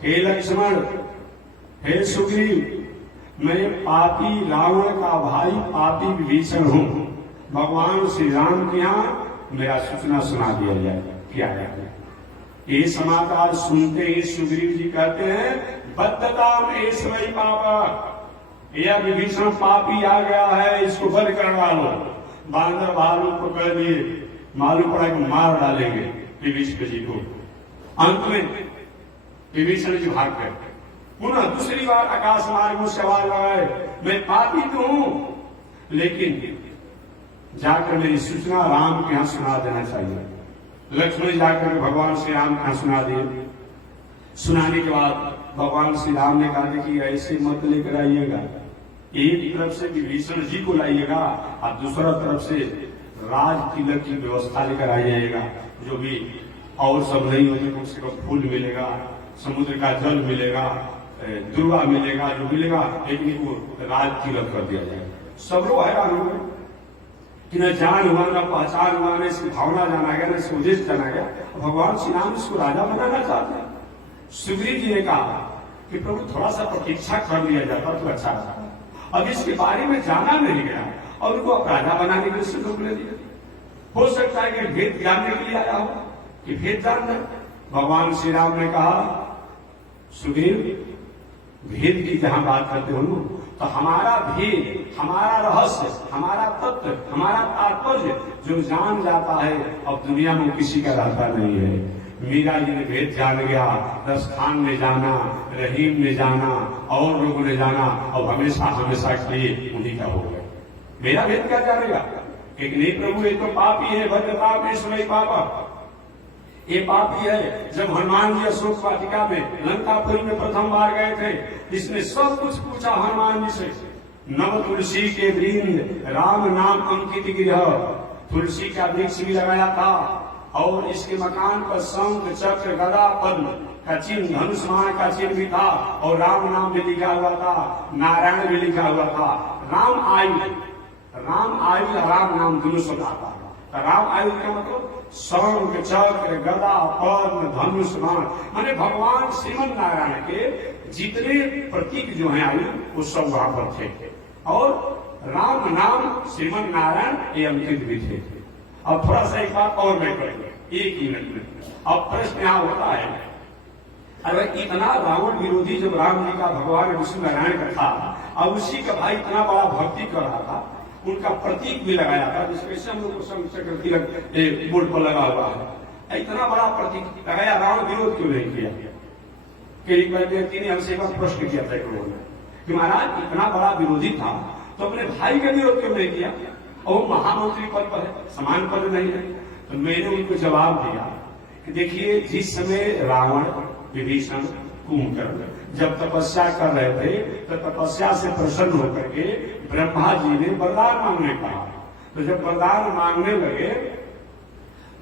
हे लक्ष्मण, हे सुग्रीव, मैं पापी रावण का भाई पापी विभीषण हूं। भगवान श्री राम के यहाँ मेरा सूचना सुना दिया जाए, किया जाए। ये समाचार सुनते ही सुग्रीव जी कहते हैं, बद्धता में वही पापा, यह विभीषण पापी आ गया है, इसको बंद करवा लो। बांदर भालू को कह दिए, मालूम पड़ा कि मार डालेंगे विभीषण जी को। अंत में विभीषण जी भाग गए। पुनः दूसरी बार आकाश मार्ग से आवाज लगाए, मैं पापी तो हूं, लेकिन जाकर मेरी सूचना राम के यहां सुना देना चाहिए। लक्ष्मण जाकर भगवान श्री राम के यहां सुना दिए। सुनाने के बाद भगवान श्री राम ने कहा कि ऐसे मत लेकर आइएगा, एक तरफ से विभीषण जी को लाइएगा और दूसरा तरफ से राज तिलक की व्यवस्था लेकर आ जाइएगा। जो भी और सब नहीं होते, कम से कम फूल मिलेगा, समुद्र का जल मिलेगा, दुर्वा मिलेगा, जो मिलेगा, लेकिन इनको राज तिलक कर दिया जाएगा। सब लोग हैरान हो गए कि न जान हुआ, न पहचान हुआ, न इसकी भावना जाना गया, न इसको उद्देश्य जाना गया। भगवान श्री राम इसको राजा बनाना चाहते हैं। सुग्रीव जी ने कहा कि प्रभु थोड़ा सा प्रतीक्षा कर लिया जाता तो अच्छा था। अब इसके बारे में जाना नहीं गया और उनको राजा बनाने के लिए सुयोग ले दिया। हो सकता है कि भेद जानने के लिए आया हो, कि भेद जानना। भगवान श्री राम ने कहा, सुग्रीव, भेद की जहां बात करते हो तो हमारा भेद, हमारा रहस्य, हमारा तत्व, हमारा तात्पर्य जो जान जाता है, अब दुनिया में किसी का रहता नहीं है। मीरा जी ने भेद जान गया, दस्तान ने जाना, रहीम ने जाना, और लोगों ने जाना, और हमेशा हमेशा के लिए उन्हीं का हो गया। मेरा भेद क्या जानेगा? एक नहीं प्रभु, ये तो पापी है, भद्रता में सुनई पापा, ये पापी है। जब हनुमान जी अशोक वाटिका में लंकापुरी में प्रथम बार गए थे, इसने सब कुछ पूछा हनुमान जी से। नव तुलसी के वृंद राम नाम अंकित गिरह, तुलसी का वृक्ष भी लगाया था, और इसके मकान पर शंख चक्र गदा पद्म का चिन्ह, धनुष्मान का चिन्ह भी था, और राम नाम भी लिखा हुआ था, नारायण भी लिखा हुआ था। राम आयु, राम नाम दोनों शब्द आता है। राम आयु का मतलब शंख चक्र गदा पद्म धनुष्मान, माने भगवान श्रीमन नारायण के जितने प्रतीक जो हैं आयु, वो सब वहां पर थे, और राम नाम श्रीमन नारायण ये अंकित भी थे। अब थोड़ा सा एक बात और मैं करूंगा, 1 मिनट में। अब प्रश्न यहाँ होता है, अगर इतना रावण विरोधी जब राम जी का भगवान विष्णु नारायण का था, अब उसी का भाई इतना बड़ा भक्ति कर रहा था, उनका प्रतीक भी लगाया था, जिसके हम लोग को बोर्ड पर लगा हुआ है, इतना बड़ा प्रतीक लगाया, रावण विरोध क्यों नहीं किया? एक बार व्यक्ति ने हमसे प्रश्न किया था कि महाराज इतना बड़ा विरोधी था तो अपने भाई का विरोध क्यों नहीं किया, और महामंत्री पद पर है, समान पद नहीं है। तो मैंने उनको जवाब दिया कि देखिए, जिस समय रावण विभीषण कुंभकर्ण जब तपस्या कर रहे थे, तो तपस्या से प्रसन्न होकर के ब्रह्मा जी ने वरदान मांगने कहा। तो जब वरदान मांगने लगे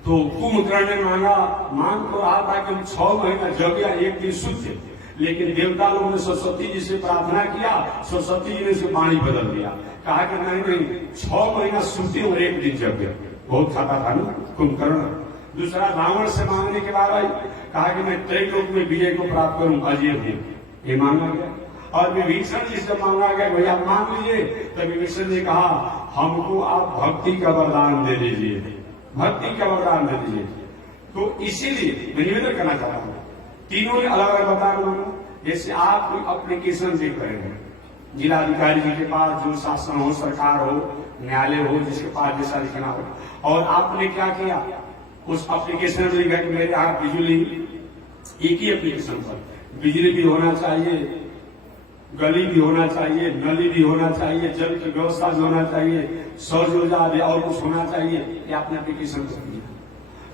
तो कुंभकर्ण ने मांग तो रहा था कि हम 6 महीना जग या 1 दिन शुद्ध, लेकिन देवता लोगों ने सरस्वती जी से प्रार्थना किया, सरस्वती जी ने उसे वाणी बदल दिया, कहा कि नहीं 6 महीना शुद्धि और 1 दिन जग। बहुत खाता था ना कुंभकर्ण। दूसरा, रावण से मांगने के बाद आई, कहा कि मैं त्रैलोक में विजय को प्राप्त करूं, अजय हूं, ये मांगा गया। और विभीषण जी से मांगा गया, भैया मांग लीजिए। तो विभीषण ने कहा, हमको आप भक्ति का वरदान दे दीजिए, भक्ति का वरदान दे दीजिए। तो इसीलिए मैं निवेदन करना चाहता हूँ, तीनों ने अलग अलग वरदान मांगा। जैसे आप कोई एप्लीकेशन देख रहे हैं, जिलाधिकारी जी के पास जो शासन हो, सरकार हो, न्यायालय हो, जिसके पास जैसा लिखना हो, और आपने क्या किया, उस एप्लीकेशन में लिखा कि मेरे यहाँ बिजली, एक ही एप्लीकेशन पर बिजली भी होना चाहिए, गली भी होना चाहिए, नली भी होना चाहिए, जल की व्यवस्था भी होना चाहिए, सौर ऊर्जा भी और कुछ होना चाहिए, ये आपने एप्लीकेशन कर दिया।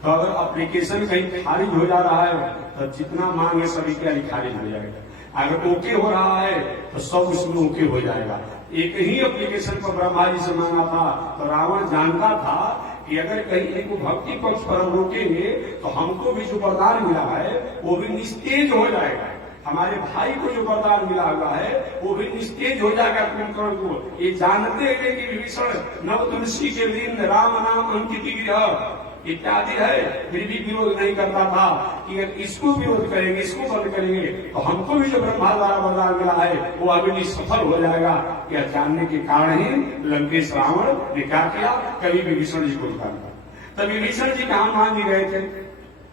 तो अगर एप्लीकेशन कहीं खारिज हो जा रहा है तो जितना मांग है सभी के लिए खारिज हो जाएगा। अगर ओके हो रहा है तो सब उसमें ओके हो जाएगा। एक ही एप्लीकेशन पर ब्रह्मा जी से मांगा था, तो रावण जानता था कि अगर कहीं एक भक्ति पक्ष पर हम रोकेंगे तो हमको भी जो वरदान मिला है वो भी निस्तेज हो जाएगा, हमारे भाई को जो वरदान मिला हुआ है वो भी निस्तेज हो जाएगा कुंभकर्ण को। ये जानते हैं कि विभीषण नव तुलसी के दिन राम नाम अंकित गिरह इत्यादि है, फिर भी विरोध नहीं करता था कि अगर इसको विरोध करेंगे, इसको बंद करेंगे तो हमको भी जो ब्रह्मा द्वारा वरदान मिला है वो अभी सफल हो जाएगा। यह जानने के कारण ही लंकेश रावण ने क्या किया, कभी विभीषण जी को उतारा। तब विभीषण जी कहाँ हनुमान जी गए थे,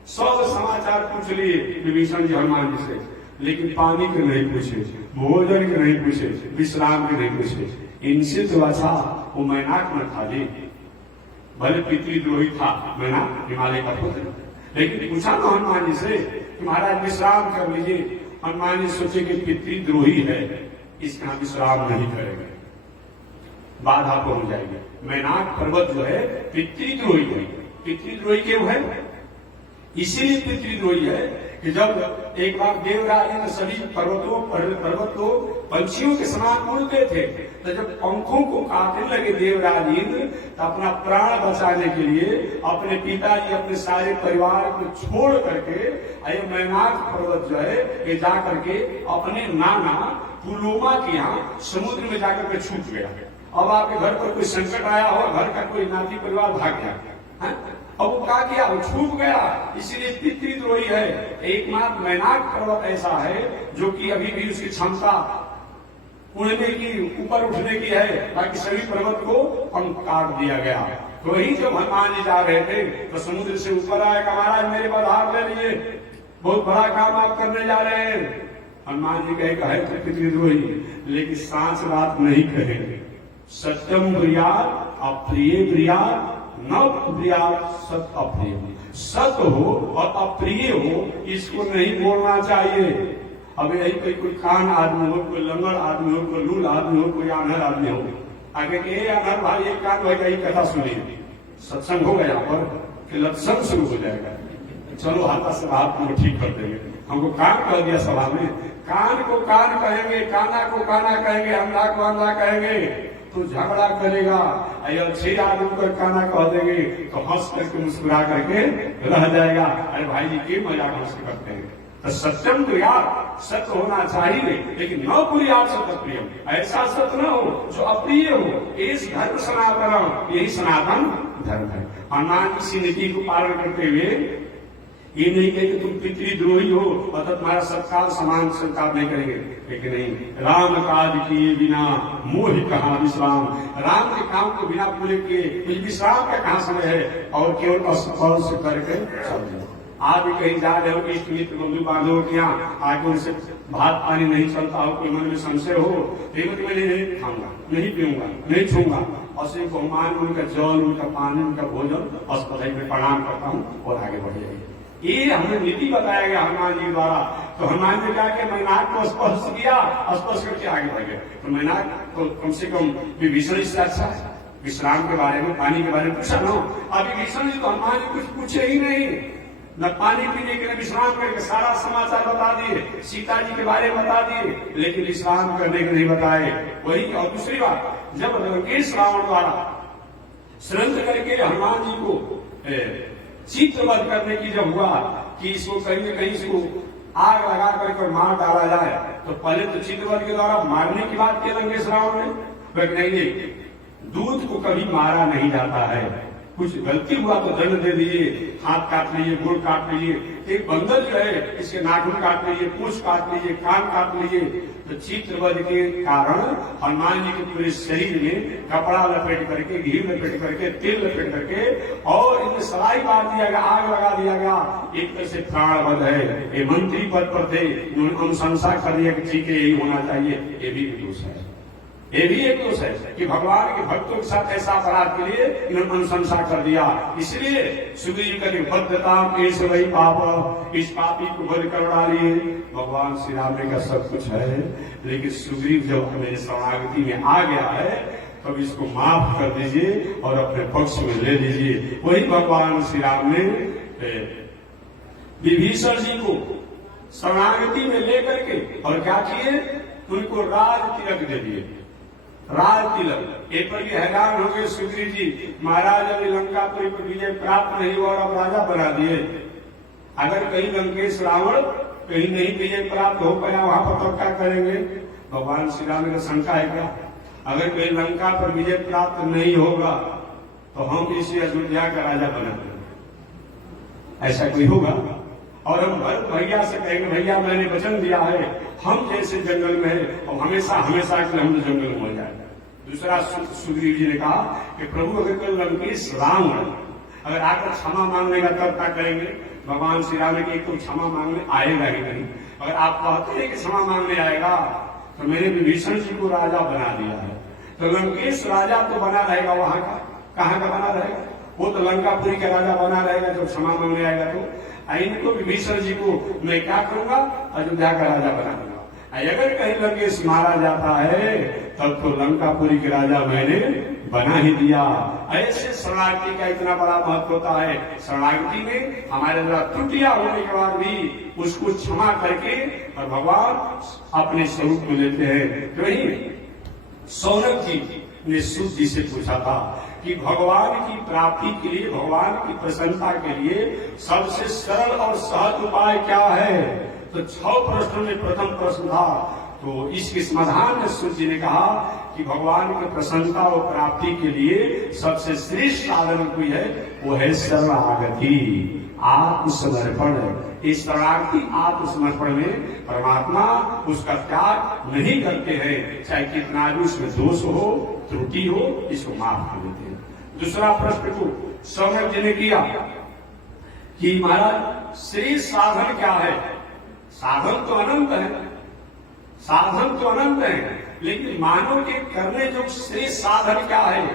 सब समाचार पूछ लिए विभीषण जी हनुमान जी से, लेकिन पानी के नहीं पूछे, भोजन के नहीं पूछे, विश्राम के नहीं पूछे। इनसे तो अच्छा वो मैनाक न था जी, भले पितृद्रोही था मैनाक, हिमालय का पुत्र, लेकिन पूछा ना हनुमान जी से कि महाराज विश्राम कर लीजिए। हनुमान जी सोचे कि पितृद्रोही है, इसका विश्राम नहीं करेंगे, बाधा पहुंच जाएगी। मैनाक पर्वत जो है पितृद्रोही है, पितृद्रोही क्यों है, इसीलिए पितृद्रोही है कि जब एक बार देवराज ने सभी पर्वत को पंछियों के समान उड़ते थे, तो जब पंखों को काटने लगे देवराज इंद्र, तो अपना प्राण बचाने के लिए अपने पिताजी अपने सारे परिवार को छोड़ करके मैनाक पर्वत जो है ये जा करके अपने नाना पुलोमा के यहाँ समुद्र में जाकर के छूट गया। अब आपके घर पर कोई संकट आया हो, घर का कोई नाती परिवार भाग गया, अब वो क्या किया, वो छूट गया, इसीलिए पितृद्रोही है। एकमात्र मैनाक पर्वत ऐसा है जो कि अभी भी उसकी क्षमता उड़ने की, ऊपर उठने की है, बाकी सभी पर्वत को पंख काट दिया गया। तो वही जब हनुमान जी जा रहे थे तो समुद्र से ऊपर आया, महाराज मेरे पास हाथ ले लीजिए, बहुत बड़ा काम आप करने जा रहे हैं। हनुमान जी कहे तो पितृद्रोही, लेकिन सांस बात नहीं कहेंगे। सत्यम ब्रियात अप्रिय ब्रियात न ब्रियात सत अप्रिय, सत हो और अप्रिय हो, इसको नहीं बोलना चाहिए। अब यही कोई कान आदमी हो, कोई लंगड़ आदमी हो, कोई लूल आदमी हो, कोई आनर आदमी हो, आगे के आनर भाई एक कान भाई यही कथा सुनिए, सत्संग हो गया पर कि लत्संग शुरू हो जाएगा। चलो हाथा से बात को ठीक कर देंगे, हमको कान कह दिया सभा में, कान को कान कहेंगे, काना को काना कहेंगे, अंधा को अंधा कहेंगे तो झगड़ा करेगा। अच्छे आदमी को काना कह देंगे तो हंस करके मुस्कुरा करके रह जाएगा। अरे भाई जी के मजाक हंस करते हैं। तो सत्यम तो यार सत्य होना चाहिए, लेकिन न पूरी आप सत्य प्रियम, ऐसा सत्य न हो जो अप्रिय हो। इस धर्म सनातन, यही सनातन धर्म है। हनुमान किसी नीति को पालन करते हुए ये नहीं कहे कि तुम पितृद्रोही हो और तुम्हारा सत्कार समान सत्कार नहीं करेंगे, लेकिन नहीं, राम काज किए बिना मोह कहाँ विश्राम। राम के काम को बिना पूरे किए कुछ विश्राम का कहाँ समय है, और केवल स्पर्श करके चल जाओ। आप कहीं जा रहे हो, इष्ट मित्र बंधु बांधव के यहाँ आगे उनसे भात पानी नहीं चलता हो, कोई मन में संशय हो, तो मैं नहीं खाऊंगा, नहीं पीऊंगा, नहीं छूंगा, और सिर्फ बहुमान उनका जल, उनका पानी, उनका भोजन अस्पताल में प्रणाम करता हूँ और आगे बढ़ जाएगी। ये हमें नीति बताया गया हनुमान जी द्वारा। तो हनुमान जी कहा कि मैनाक को स्पर्श किया, स्पर्श करके आगे बढ़ गए। तो मैनाक तो कम से कम विभीषण इससे अच्छा है, विश्राम के बारे में, पानी के बारे में पूछा ना। अभी विभीषण जी तो हनुमान जी कुछ पूछे ही नहीं, न पानी पीने के लिए विश्राम करके सारा समाचार बता दिए, सीता जी के बारे में बता दिए, लेकिन विश्राम करने के नहीं बताए। वही। और दूसरी बात, जब लंकेश रावण द्वारा षड्यंत्र करके हनुमान जी को चित्रवध करने की जब हुआ कि इसको कहीं न कहीं इसको आग लगा करके मार डाला जाए, तो पहले तो चित्रवध के द्वारा मारने की बात की लंकेश रावण ने, वह नहीं, दूध को कभी मारा नहीं जाता है, कुछ गलती हुआ तो दंड दे दीजिए, हाथ काट लीजिए, गोड़ काट लीजिए। एक बंदर जो है इसके नाखून काट लीजिए, पूंछ काट लीजिए, कान काट लीजिए। तो चित्रवध के कारण हनुमान जी के पूरे शरीर में कपड़ा लपेट करके, घी लपेट करके, तेल लपेट करके और इनमें सलाई मार दिया गया, आग लगा दिया गया। एक तरह से प्राणवध है। ये मंत्री पद पर थे, उन्होंने अनुशंसा कर दिया कि ठीक है यही होना चाहिए। ये भी दोष है, ये भी एक दोष है कि भगवान के भक्तों के साथ ऐसा अपराध के लिए इन्होंने अनुशंसा कर दिया। इसलिए सुग्रीव का बद्धता ऐस वही पाप, इस पापी को बलि कर डालिए। भगवान श्री राम ने का सब कुछ है, लेकिन सुग्रीव जब मेरे शरणागति में आ गया है तब इसको माफ कर दीजिए और अपने पक्ष में ले लीजिए। वही भगवान श्री राम ने विभीषण जी को शरणागति में लेकर के और क्या किए, उनको राज तिलक दे दिए। राज तिलक एक पर भी हैरान हो गए सुग्रीव जी, महाराज अभी लंकापुरी पर विजय प्राप्त नहीं हुआ और अब राजा बना दिए। अगर कहीं लंकेश रावण कहीं नहीं विजय प्राप्त हो पाया वहां पर तो क्या करेंगे? भगवान श्री राम ने शंका है क्या? अगर कहीं लंका पर विजय प्राप्त नहीं होगा तो हम इसे अयोध्या का राजा बना देंगे, ऐसा कोई होगा? और हम भरत भैया से कहेंगे भैया मैंने वचन दिया है, हम जैसे जंगल में है और हमेशा हमेशा के लिए हम जंगल में हो जाए। दूसरा सुग्रीव जी ने कहा कि प्रभु अगर कल लंकेश रावण अगर आकर क्षमा मांगने का तब क्या करेंगे? भगवान श्री राम ने एक तो क्षमा मांगने आएगा ही नहीं। अगर आप कहते हैं कि क्षमा मांगने आएगा तो मैंने विभीषण जी को राजा बना दिया है, तो लंकेश राजा तो बना रहेगा, वहां का कहाँ का बना रहेगा? वो तो लंकापुरी का राजा बना रहेगा जब क्षमा मांगने आएगा। तो इनको विभीषण जी को मैं क्या करूंगा? अयोध्या का राजा बना दूंगा। अगर कहीं लंकेश मारा जाता है तब तो लंकापुरी के राजा मैंने बना ही दिया। ऐसे शरणागति का इतना बड़ा महत्व होता है। शरणागति में हमारे द्वारा त्रुटियां होने के बाद भी उसको क्षमा करके और भगवान अपने स्वरूप में लेते हैं। तो ही सौनक जी ने सूत जी से पूछा था कि भगवान की प्राप्ति के लिए, भगवान की प्रसन्नता के लिए सबसे सरल और सहज उपाय क्या है? तो 6 प्रश्नों में प्रथम प्रश्न था, तो इसके समाधान में सूत जी ने कहा कि भगवान की प्रसन्नता और प्राप्ति के लिए सबसे श्रेष्ठ साधन कोई है, वो है शरणागति, आत्मसमर्पण। इस शरणागति आत्मसमर्पण में परमात्मा उसका त्याग नहीं करते हैं, चाहे कितना भी उसमें दोष हो, त्रुटि हो, इसको माफ कर देते हैं। दूसरा प्रश्न को सौनक जी ने किया कि महाराज श्रेष्ठ साधन क्या है? साधन तो अनंत है, साधन तो अनंत है, लेकिन मानव के करने जो श्रेष्ठ साधन क्या है,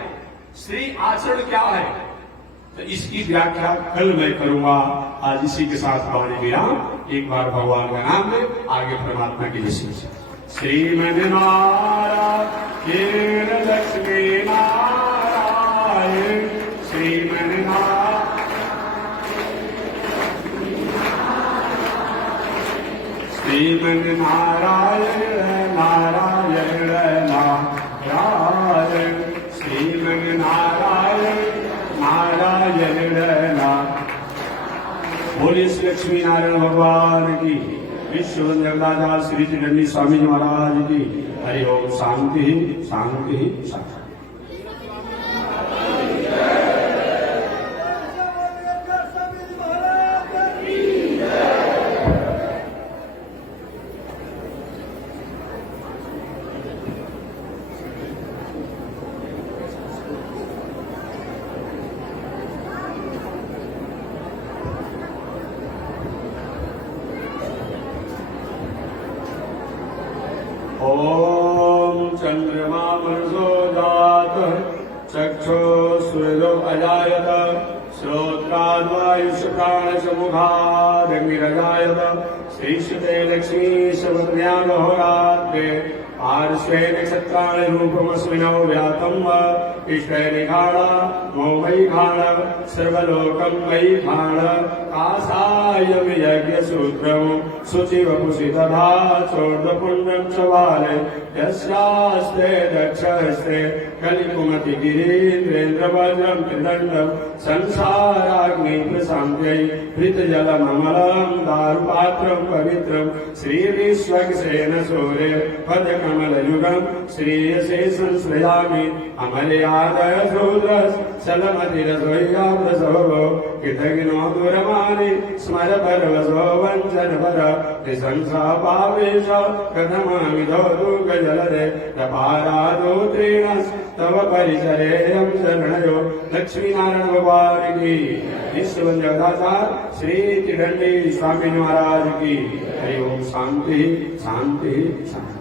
श्रेष्ठ आचरण क्या है? तो इसकी व्याख्या कल मैं करूंगा। आज इसी के साथ वाणी विराम। एक बार भगवान का नाम ले, आगे परमात्मा की विशेष श्रीमन्नारायण लक्ष्मी नारायण श्रीमन्नारायण नारायण नारायण श्रीमन्नारायण नारायण नारायण। बोलिए श्री लक्ष्मी नारायण भगवान की, विश्व जगदाचार्य श्री चंडी स्वामी जी महाराज की। हरि ओम। शांति शांति शांति। ओम चंद्रमा मनसो जात चक्षो सूर्यो अजायत श्रोत्राद्वायुष प्राणश मुखादग्निरजायत श्रीश्रुते लक्ष्मी शब्दज्ञानहोरात्रे पार्श्वे नक्षत्राणि रूपमस्मिनौ व्यातं वा इष्टे निखाण मो मयि खाण सर्वलोकं मयि खाण कासायं यज्ञसूत्रं शुचिवपुषि तथा चोर्ध्वपुण्यं च वाले यस्यास्ते दक्षहस्ते कलिकुमति गिरीन्द्रेन्द्रवज्रं त्रिदण्डं संसाराग्नि प्रशान्त्यै हृतजलममलं दारुपात्रं पवित्रं श्रीविश्वक्सेन सूर्य पदकमलयुगं श्रीयसे संश्रयामि अमलयादय शूद्रस् चलमतिरसोय्याब्दसो कृतघ्नो दूरमानि स्मर परवसो वञ्चनपर त्रिसंसापावेश कथमामिधो दुःखजलदे तपारादोत्रेण तव परिचरेयं शरणयो। लक्ष्मी नारायण भगवान की, विश्व जगदाचार्य श्री चिदंडी स्वामी महाराज की। हरि ओम। शांति शांति शांति।